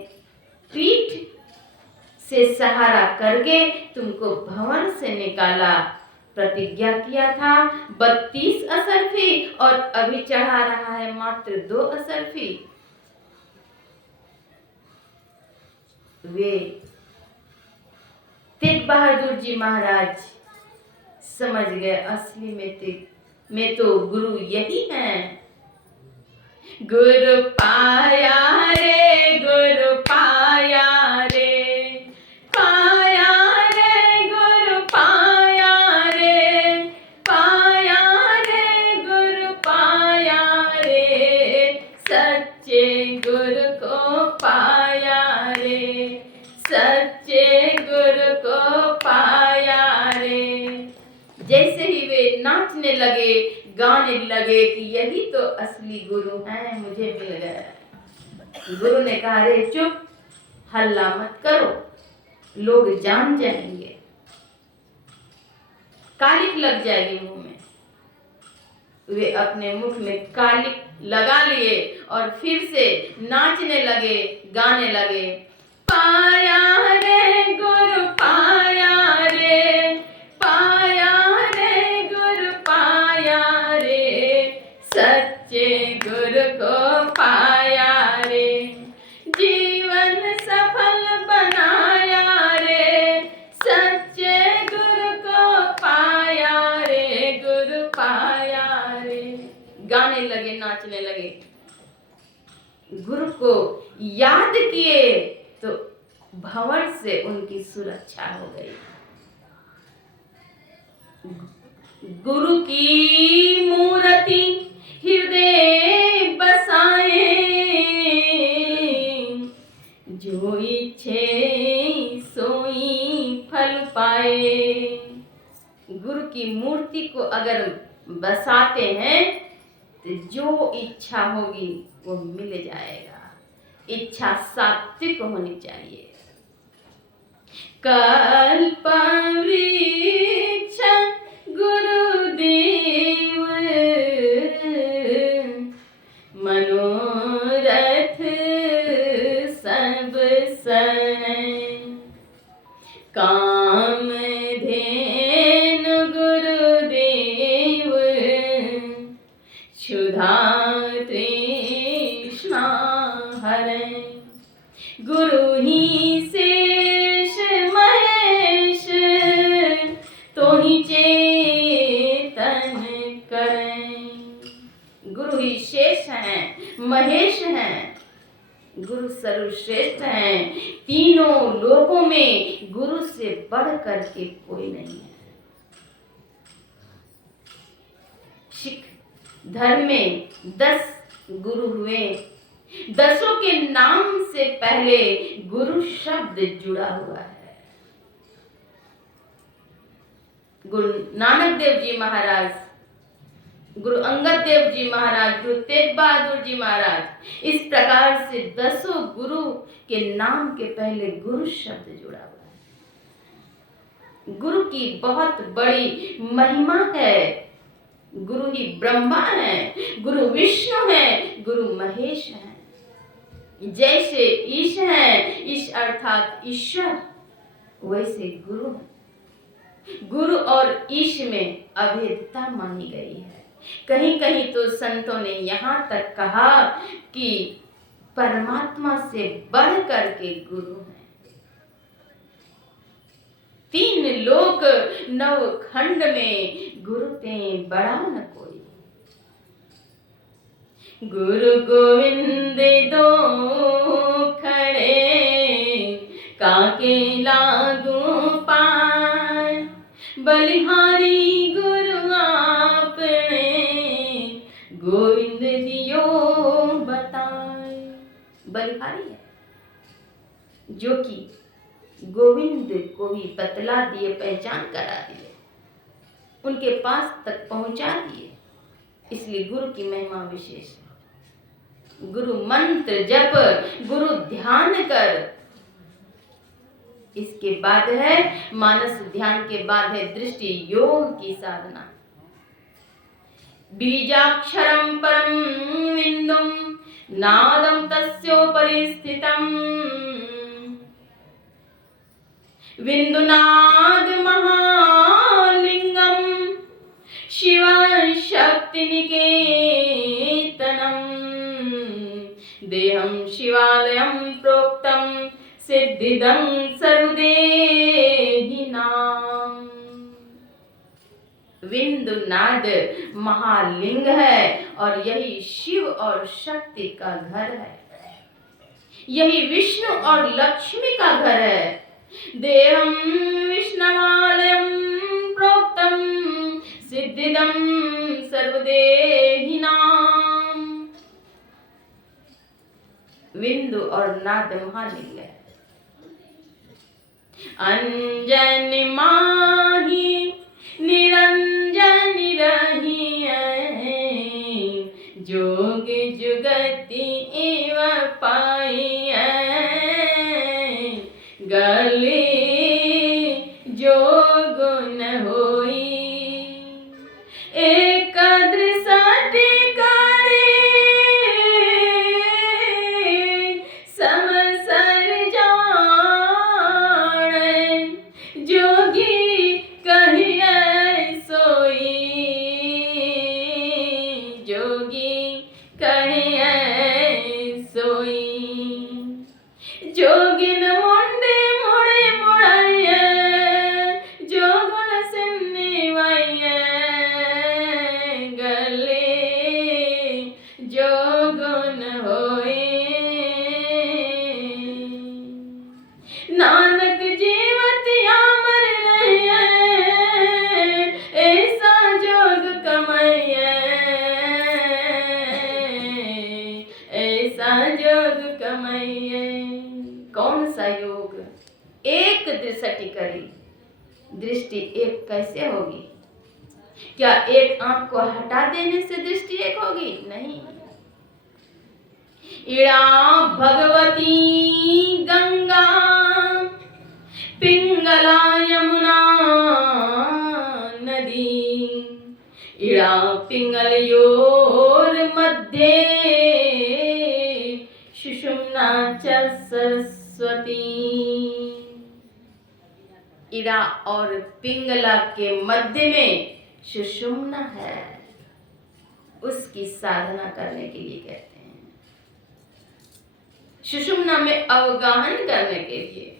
पीठ से सहारा करके तुमको भंवर से निकाला। प्रतिज्ञा किया था 32 असरफी और अभी चढ़ा रहा है मात्र 2 असरफी। वे तेग बहादुर जी महाराज समझ गए, असली में तो गुरु यही हैं। गुरु पाया रे, गुरु पाया रे, पाया रे, गुरु पाया रे, पाया रे, गुरु पाया रे, सच्चे गुरु को पाया रे, सच्चे गुरु को पाया रे। जैसे ही वे नाचने लगे, गाने लगे कि यही तो असली गुरु हैं, मुझे मिल गए। गुरु ने कहा, रे चुप, हल्ला मत करो, लोग जान जाएंगे, कालिक लग जाएगी मुंह में। वे अपने मुख में कालिक लगा लिए और फिर से नाचने लगे, गाने लगे। पाया रे गुरु पाया रे, पाया रे गुरु पाया रे, सच्चे गुरु को पाया रे, जीवन सफल बनाया रे, सच्चे गुरु को पाया रे, गुरु पाया रे। गाने लगे, नाचने लगे, गुरु को याद किए तो भंवर से उनकी सुरक्षा हो गई। गुरु की मूर्ति हृदय बसाए, जो इच्छे सोई फल पाए। गुरु की मूर्ति को अगर बसाते हैं तो जो इच्छा होगी वो मिल जाएगा। इच्छा सात्विक होनी चाहिए। कल्प वृक्ष गुरुदेव, मनोरथ सब सरण, काम धेनु गुरुदेव, क्षुधा तृष्णा हरण। गुरु ही शेष महेश, तो ही चेतन करें। गुरु ही शेष हैं, महेश हैं, गुरु सर्वश्रेष्ठ हैं। तीनों लोकों में गुरु से बढ़ करके कोई नहीं है। सिख धर्म में 10 गुरु हुए। 10 के नाम से पहले गुरु शब्द जुड़ा हुआ है। गुरु नानक देव जी महाराज, गुरु अंगद देव जी महाराज, गुरु तेग बहादुर जी महाराज, इस प्रकार से 10 गुरु के नाम के पहले गुरु शब्द जुड़ा हुआ है। गुरु की बहुत बड़ी महिमा है। गुरु ही ब्रह्मा है, गुरु विष्णु है, गुरु महेश है। जैसे ईश है, ईश अर्थात ईश्वर, वैसे गुरु है। गुरु और ईश में अभेदता मानी गई है। कहीं कहीं तो संतों ने यहाँ तक कहा कि परमात्मा से बढ़ करके गुरु है। 3 लोक 9 खंड में गुरु ते बड़ा न कोई। गुरु गोविंद दो खड़े, काके लागू पाए, बलिहारी गुरु आपने, गोविंद दियो बताए। बलिहारी है जो कि गोविंद को भी बतला दिए, पहचान करा दिए, उनके पास तक पहुंचा दिए, इसलिए गुरु की महिमा विशेष है। गुरु मंत्र जप, गुरु ध्यान कर, इसके बाद है मानस ध्यान के बाद है दृष्टि योग की साधना। बीजाक्षरम परम विंदुम नादम तस्योपरि स्थितम, विंदुनाद महालिंगम शिव शक्ति निकेतनम, देहं शिवालयं प्रोक्तं सिद्धिदं सर्वदेहिनां। विंदुनाद महालिंग है और यही शिव और शक्ति का घर है, यही विष्णु और लक्ष्मी का घर है। देहं विष्णवालयं प्रोक्तं सिद्धिदं सर्वदेहिनां। विंदु और नाद महालिंग है। अंजन माही निरंजन रहिए, जोग जुगति एव पाइए, गले जोग न होई, एक दृष्टि करे समसर जाने, जोगी कहिए सोई, जोगी कहिए सोई। जोगिन मुंडे मुड़े मुड़ाइए, जोगुन सिन्नी वाइए, गले जोगुन होए। नानक जीवत अमर रहिए, ऐसा जोग कमाइए, ऐसा जोग कमाइए। कौन सा योग? एक दृष्टि करी, दृष्टि एक कैसे होगी? क्या एक आंख को हटा देने से दृष्टि एक होगी? नहीं। इड़ा भगवती गंगा पिंगला यमुना नदी, इड़ा पिंगलयोर मध्ये सुषुम्ना च सरस्वती। इड़ा और पिंगला के मध्य में सुषुम्ना है, उसकी साधना करने के लिए कहते हैं। सुषुम्ना में अवगाहन करने के लिए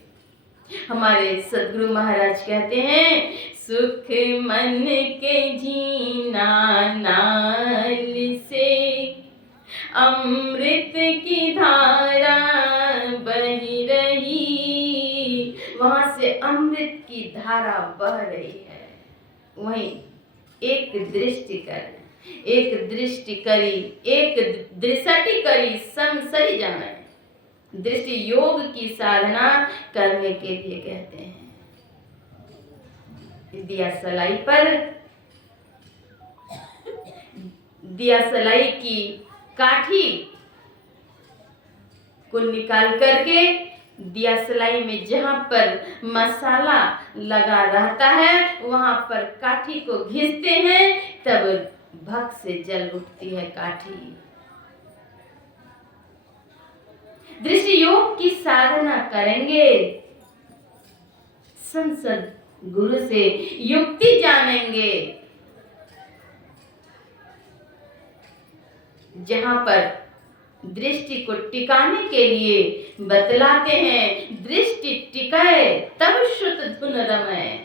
हमारे सद्गुरु महाराज कहते हैं, सुख मन के जीना नाल से, अमृत की धारा बही रही। वहां से अमृत की धारा बह रही है। वहीं एक दृष्टि कर, एक दृष्टि करी, एक दृष्टि करी, समसरी जाना है। दृष्टि योग की साधना करने के लिए कहते हैं। दिया सलाई पर, दिया सलाई की काठी को निकाल करके दिया सलाई में जहां पर मसाला लगा रहता है वहां पर काठी को घिसते हैं, तब भक से जल उठती है काठी। दृष्टि योग की साधना करेंगे, संसद गुरु से युक्ति जानेंगे, जहां पर दृष्टि को टिकाने के लिए बतलाते हैं, दृष्टि टिकाए तब श्रुत धुन रमाए।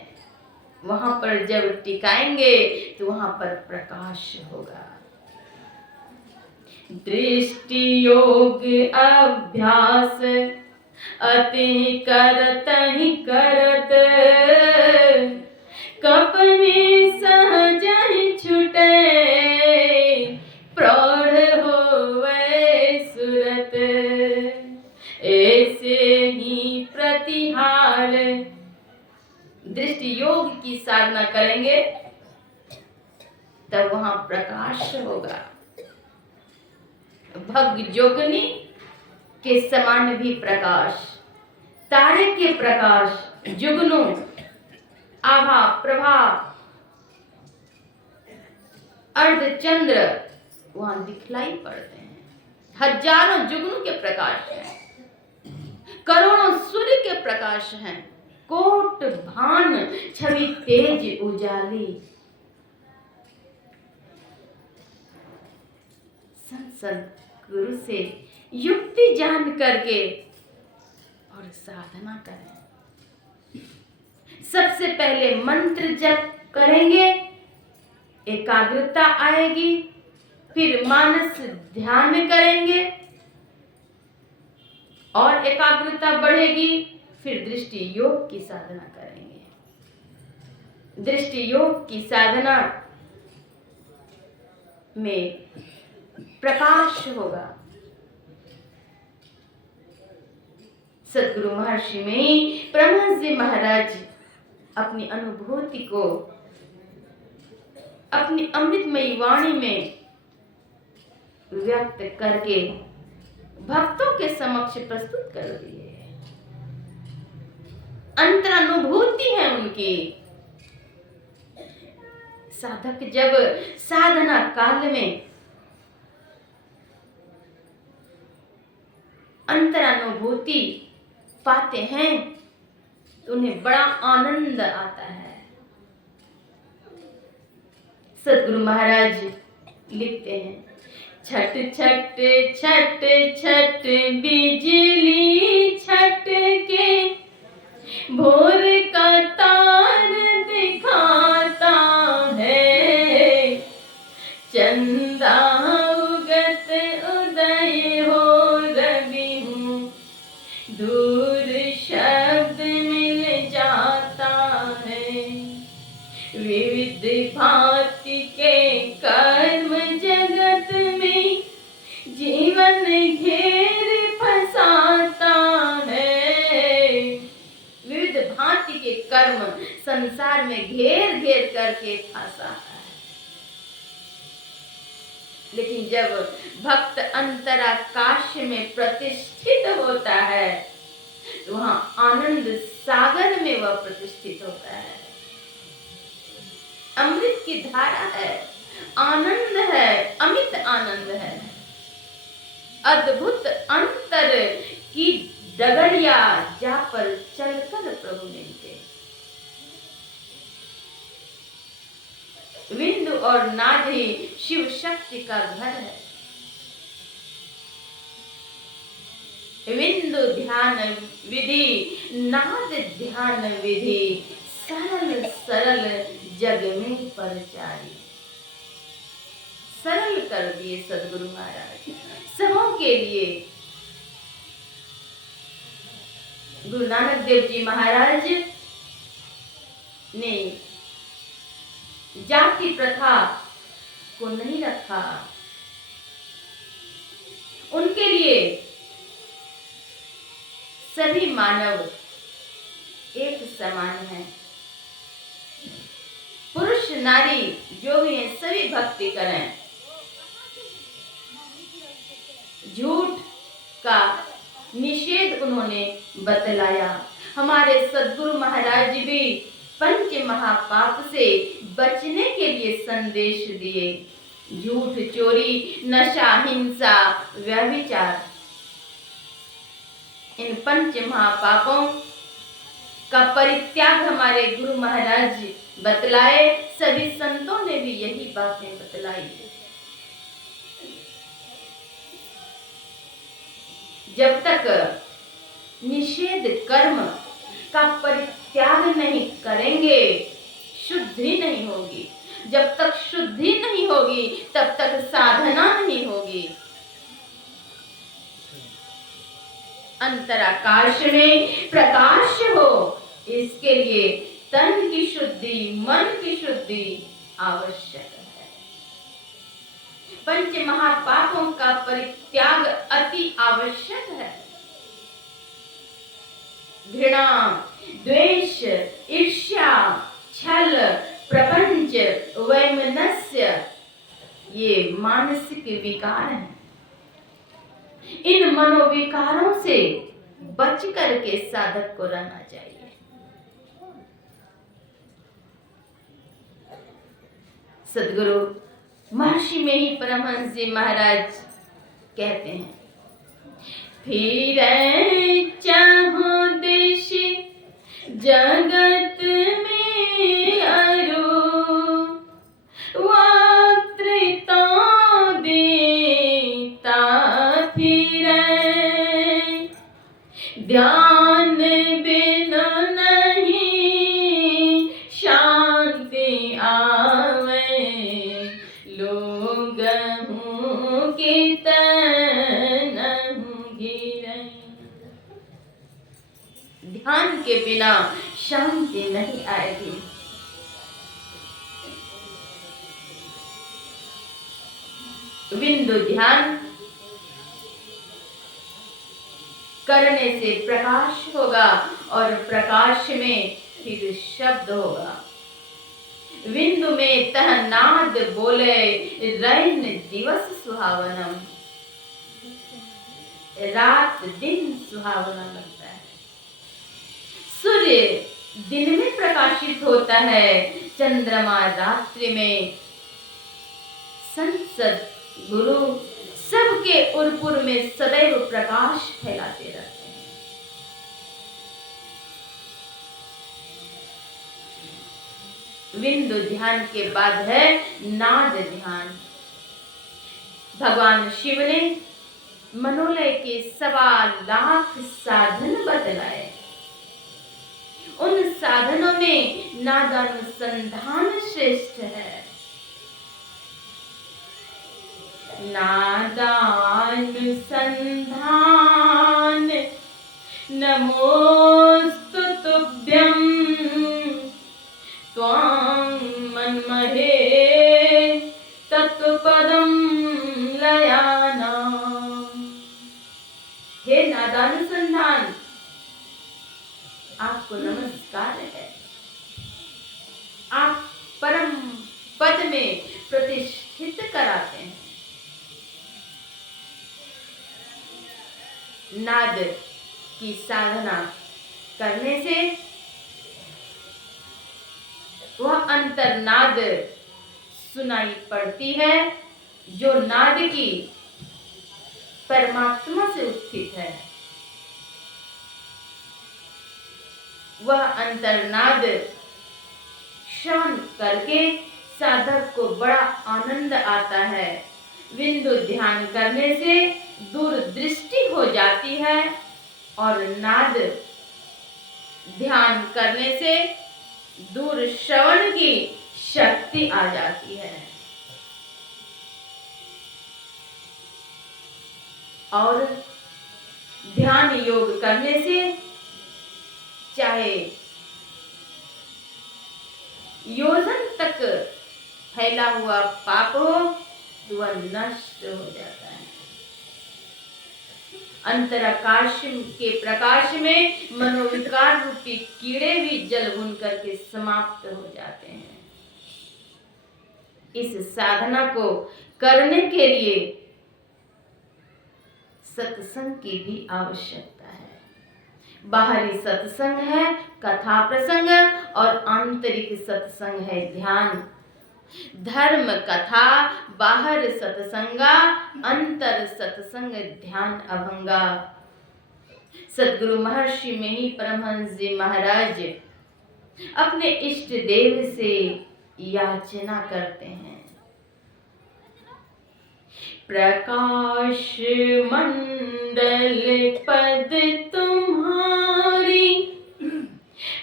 वहां पर जब टिकाएंगे तो वहां पर प्रकाश होगा। दृष्टि योग अभ्यास अति करत ही करत, कपने सहज ही छुटे, प्रौढ़ होवे सुरत। ऐसे ही प्रतिहार दृष्टि योग की साधना करेंगे तब वहां प्रकाश होगा। भग जोगनी के समान भी प्रकाश, तारे के प्रकाश, जुगनू, आभा, प्रभा, अर्धचंद्र वहां दिखलाई पड़ते हैं। हजारों जुगनू के प्रकाश हैं, करोड़ों सूर्य के प्रकाश हैं, कोट भान छवि तेज उजाली। संत गुरु से युक्ति जान करके और साधना करें। सबसे पहले मंत्र जप करेंगे, एकाग्रता आएगी, फिर मानस ध्यान करेंगे और एकाग्रता बढ़ेगी, फिर दृष्टि योग की साधना करेंगे। दृष्टि योग की साधना में प्रकाश होगा। सदगुरु महर्षि में परमहंस जी महाराज अपनी अनुभूति को अपनी अमृतमयी वाणी में व्यक्त करके भक्तों के समक्ष प्रस्तुत कर दिए। अंतरानुभूति है उनकी। साधक जब साधना काल में अंतरानुभूति पाते हैं तो उन्हें बड़ा आनंद आता है। सदगुरु महाराज लिखते हैं, छट छट छट छट बिजली छट के, भोर का तार दिखाता है, चंदा उगत उदय हो रवि हूँ, दूर शब्द मिल जाता है, विविध भांति के कर्म जगत में जीवन घेर फंसाता है। विविध भांति के कर्म संसार में घेर घेर करके फंसा है। लेकिन जब भक्त अंतराकाश में प्रतिष्ठित होता है तो वहां आनंद सागर में वह प्रतिष्ठित होता है। अमृत की धारा है, आनंद है, अमित आनंद है। अद्भुत अंतर की डगरिया जा पर चलकर प्रभु मिलते। विंदु और नादि शिव शक्ति का घर है। विंदु ध्यान विधि, नाद ध्यान विधि, सरल सरल जग में परचारी। सरल कर दिए सदगुरु महाराज सबों के लिए। गुरु नानक देव जी महाराज ने जाति प्रथा को नहीं रखा। उनके लिए सभी मानव एक समान है। पुरुष नारी जो भी हैं सभी भक्ति करें। झूठ का निषेध उन्होंने बतलाया। हमारे सद्गुरु महाराज भी पंच महापाप से बचने के लिए संदेश दिए। झूठ, चोरी, नशा, हिंसा, व्यभिचार इन पंच महापापों का परित्याग हमारे गुरु महाराज बतलाए, सभी संतों ने भी यही बातें बतलाई। जब तक निषेध कर्म का परित्याग नहीं करेंगे, शुद्धि नहीं होगी। जब तक शुद्धि नहीं होगी तब तक साधना नहीं होगी। अंतराकाश में प्रकाश हो, इसके लिए तन की शुद्धि, मन की शुद्धि आवश्यक है। पंच महापापों का परित्याग अति आवश्यक है। घृणा, द्वेष, ईर्ष्या, छल, प्रपंच, वैमनस्य, ये मानसिक विकार हैं। इन मनोविकारों से बच करके साधक को रहना चाहिए। सदगुरु महर्षि में ही परमहंस जी महाराज कहते हैं, फिर चाहो देश जगत में अरु वात्रिता देता फिरै, ध्यान बिनु नहीं शांति आवे, लोगहु के तनहु घिरै। ध्यान के बिना शांति नहीं आएगी। बिंदु ध्यान करने से प्रकाश होगा और प्रकाश में फिर शब्द होगा। बिंदु में तह नाद बोले, रैन दिवस सुहावनम, रात दिन सुहावना लगता है। सूर्य दिन में प्रकाशित होता है, चंद्रमा रात्रि में। संत गुरु सबके उरपुर में सदैव प्रकाश फैलाते रहते हैं। बिंदु ध्यान के बाद है नाद ध्यान। भगवान शिव ने मनोलय के 1.25 लाख साधन बतलाए। उन साधनों में नादानुसंधान श्रेष्ठ है। नादानुसंधान नमोस्तु तुभ्यं, त्वां मन्महे तत्पदं लयानाम्। हे नादानुसंधान, आपको नमस्कार है। आप परम पद में प्रतिष्ठित कराते हैं। नाद की साधना करने से वह अंतर्नाद सुनाई पड़ती है, जो नाद की परमात्मा से उत्थित है। वह अंतर्नाद श्रवण करके साधक को बड़ा आनंद आता है। बिंदु ध्यान करने से दूरदृष्टि हो जाती है और नाद ध्यान करने से दूर श्रवण की शक्ति आ जाती है। और ध्यान योग करने से चाहे योजन तक फैला हुआ पाप हो, वह नष्ट हो जाता है। अंतराकाश के प्रकाश में मनोविकार रूपी कीड़े भी जल भुन करके समाप्त हो जाते हैं। इस साधना को करने के लिए सत्संग की भी आवश्यकता है। बाहरी सत्संग है कथा प्रसंग, और आंतरिक सत्संग है ध्यान। धर्म कथा बाहर सत्संगा, अंतर सत्संग ध्यान अभंगा। सदगुरु महर्षि में ही परमहंस जी महाराज अपने इष्ट देव से याचना करते हैं। प्रकाश मंडल पद तुम्हारी,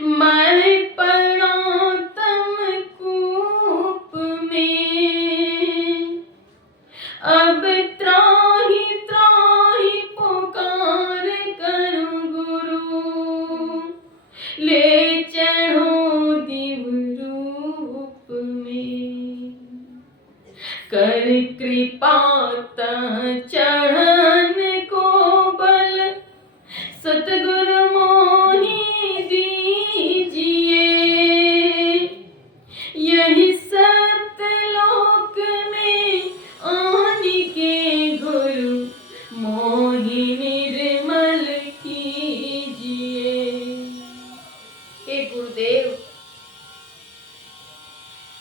मैं पड़ा तम कूप में। अब त्राहि त्राहि पुकार करूं गुरु, ले चढ़ो दिव रूप में। कर कृपा चढ़न को बल, सतगुरु मोहि दीजिए। यही सतलोक में आन के गुरु, मोहि निर्मल कीजिए। हे गुरुदेव,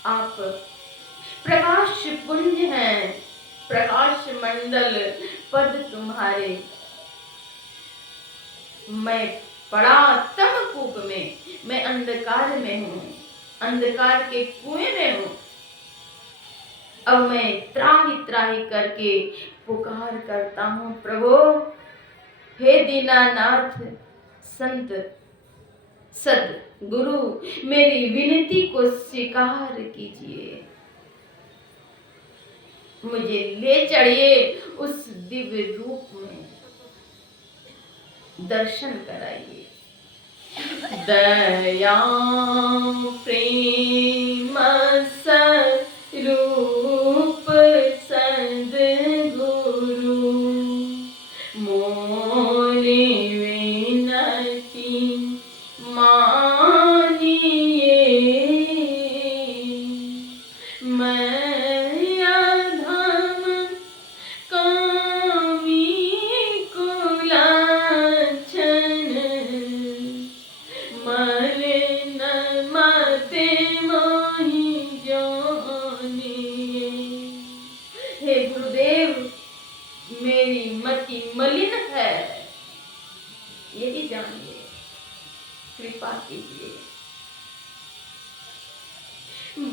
आप प्रकाश पुंज हैं, प्रकाश मंडल पद तुम्हारे। मैं पड़ा तम कूप में, मैं अंधकार में हूँ, अंधकार के कुएं में हूँ। अब मैं त्राहि त्राहि करके पुकार करता हूँ, प्रभु हे दीनानाथ संत सदगुरु, मेरी विनती को स्वीकार कीजिए। मुझे ले चढ़िए उस दिव्य रूप में, दर्शन कराइए। दया प्रेम स्वरूप सद्गुरु, मोरी विनती मानिए। मैं अधम कामी कुलाच्छन, मलिन मति मोहि जानिए। हे गुरुदेव, मेरी मति मलिन है, यही जानिए, कृपा कीजिए।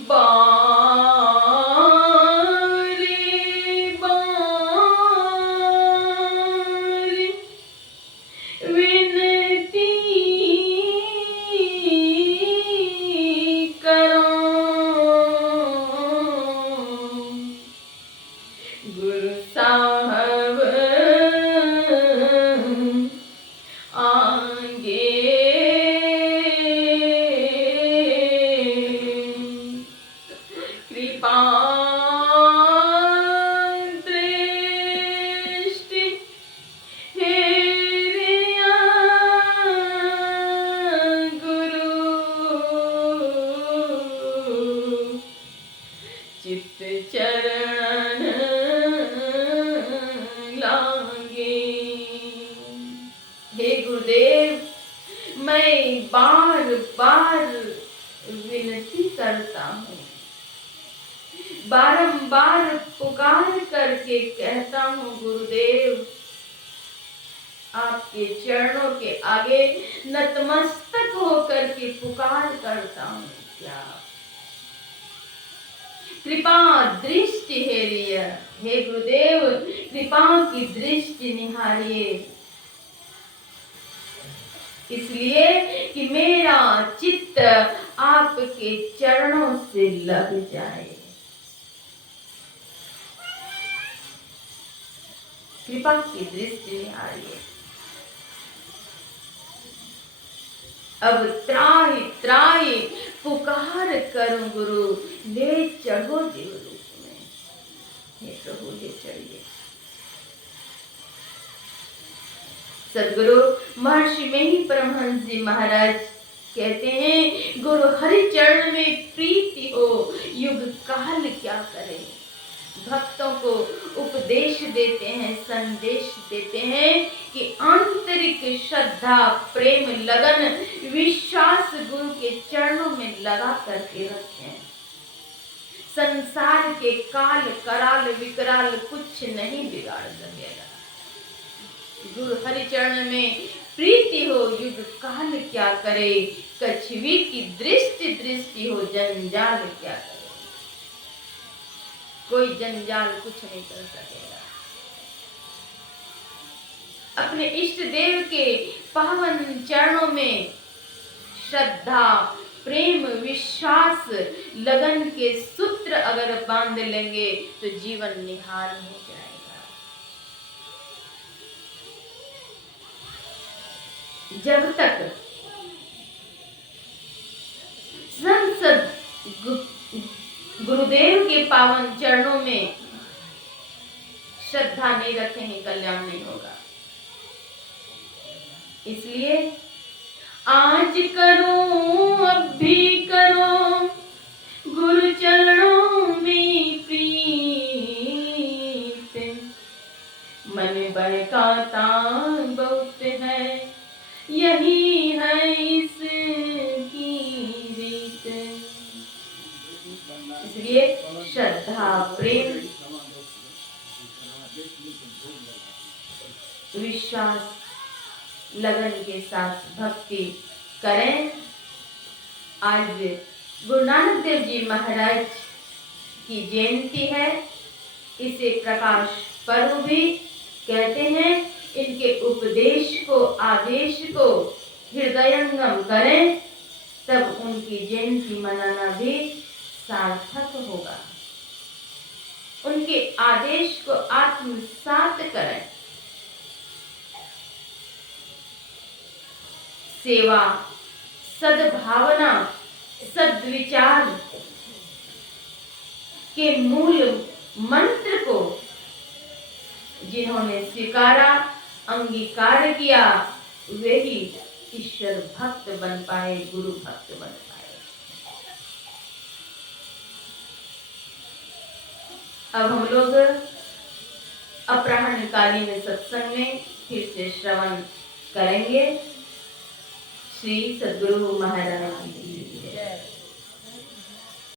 बारी बारी विनती करो, गुरु साहब आगे कृपा दृष्टि हेरिया गुरु, चित्त चरण लागे। हे गुरुदेव, मैं बार बार विनती करता हूँ, बारंबार पुकार करके कहता हूँ, गुरुदेव आपके चरणों के आगे नतमस्तक होकर के पुकार करता हूँ। क्या कृपा दृष्टि हेरिय, हे गुरुदेव कृपा की दृष्टि निहारिए, इसलिए कि मेरा चित्त आपके चरणों से लग जाए। कृपा की दृष्टि निहारिए। अब त्राहि त्राहि पुकार करूं गुरु, ले चढ़ो दिव्य रूप में। हे प्रभु, ले चढ़िए। सदगुरु महर्षि में ही परमहंस जी महाराज कहते हैं, गुरु हरि चरण में प्रीति हो, युग काल क्या करे। भक्तों को उपदेश देते हैं, संदेश देते हैं कि आंतरिक श्रद्धा, प्रेम, लगन, विश्वास गुरु के चरणों में लगा करके रखें। संसार के काल कराल विकराल कुछ नहीं बिगाड़ सकेगा। गुरु हरि चरण में प्रीति हो युग काल क्या करे, कछवी की दृष्टि दृष्टि हो जंजाल क्या करे। कोई जंजाल कुछ नहीं कर सकेगा। अपने इष्ट देव के पावन चरणों में श्रद्धा, प्रेम, विश्वास, लगन के सूत्र अगर बांध लेंगे तो जीवन निहाल हो जाएगा। जब तक संसद गुरुदेव के पावन चरणों में श्रद्धा नहीं रखेंगे, कल्याण नहीं होगा। इसलिए आज करो अब भी करो गुरु चरणों में प्रीत, मन बहकाता बहुत है यही है इसकी रीत। इसलिए श्रद्धा, प्रेम, विश्वास, लगन के साथ भक्ति करें। आज गुरु नानक देव जी महाराज की जयंती है, इसे प्रकाश पर्व भी कहते हैं। इनके उपदेश को, आदेश को हृदयंगम करें, तब उनकी जयंती मनाना भी सार्थक होगा। उनके आदेश को आत्मसात करें। सेवा, सद्भावना, सद्विचार के मूल मंत्र को जिन्होंने स्वीकारा, अंगीकार किया, वे ही ईश्वर भक्त बन पाए, गुरु भक्त बन पाए। अब हम लोग अपराह्नकालीन सत्संग में फिर से श्रवण करेंगे। श्री सद्गुरु महाराज।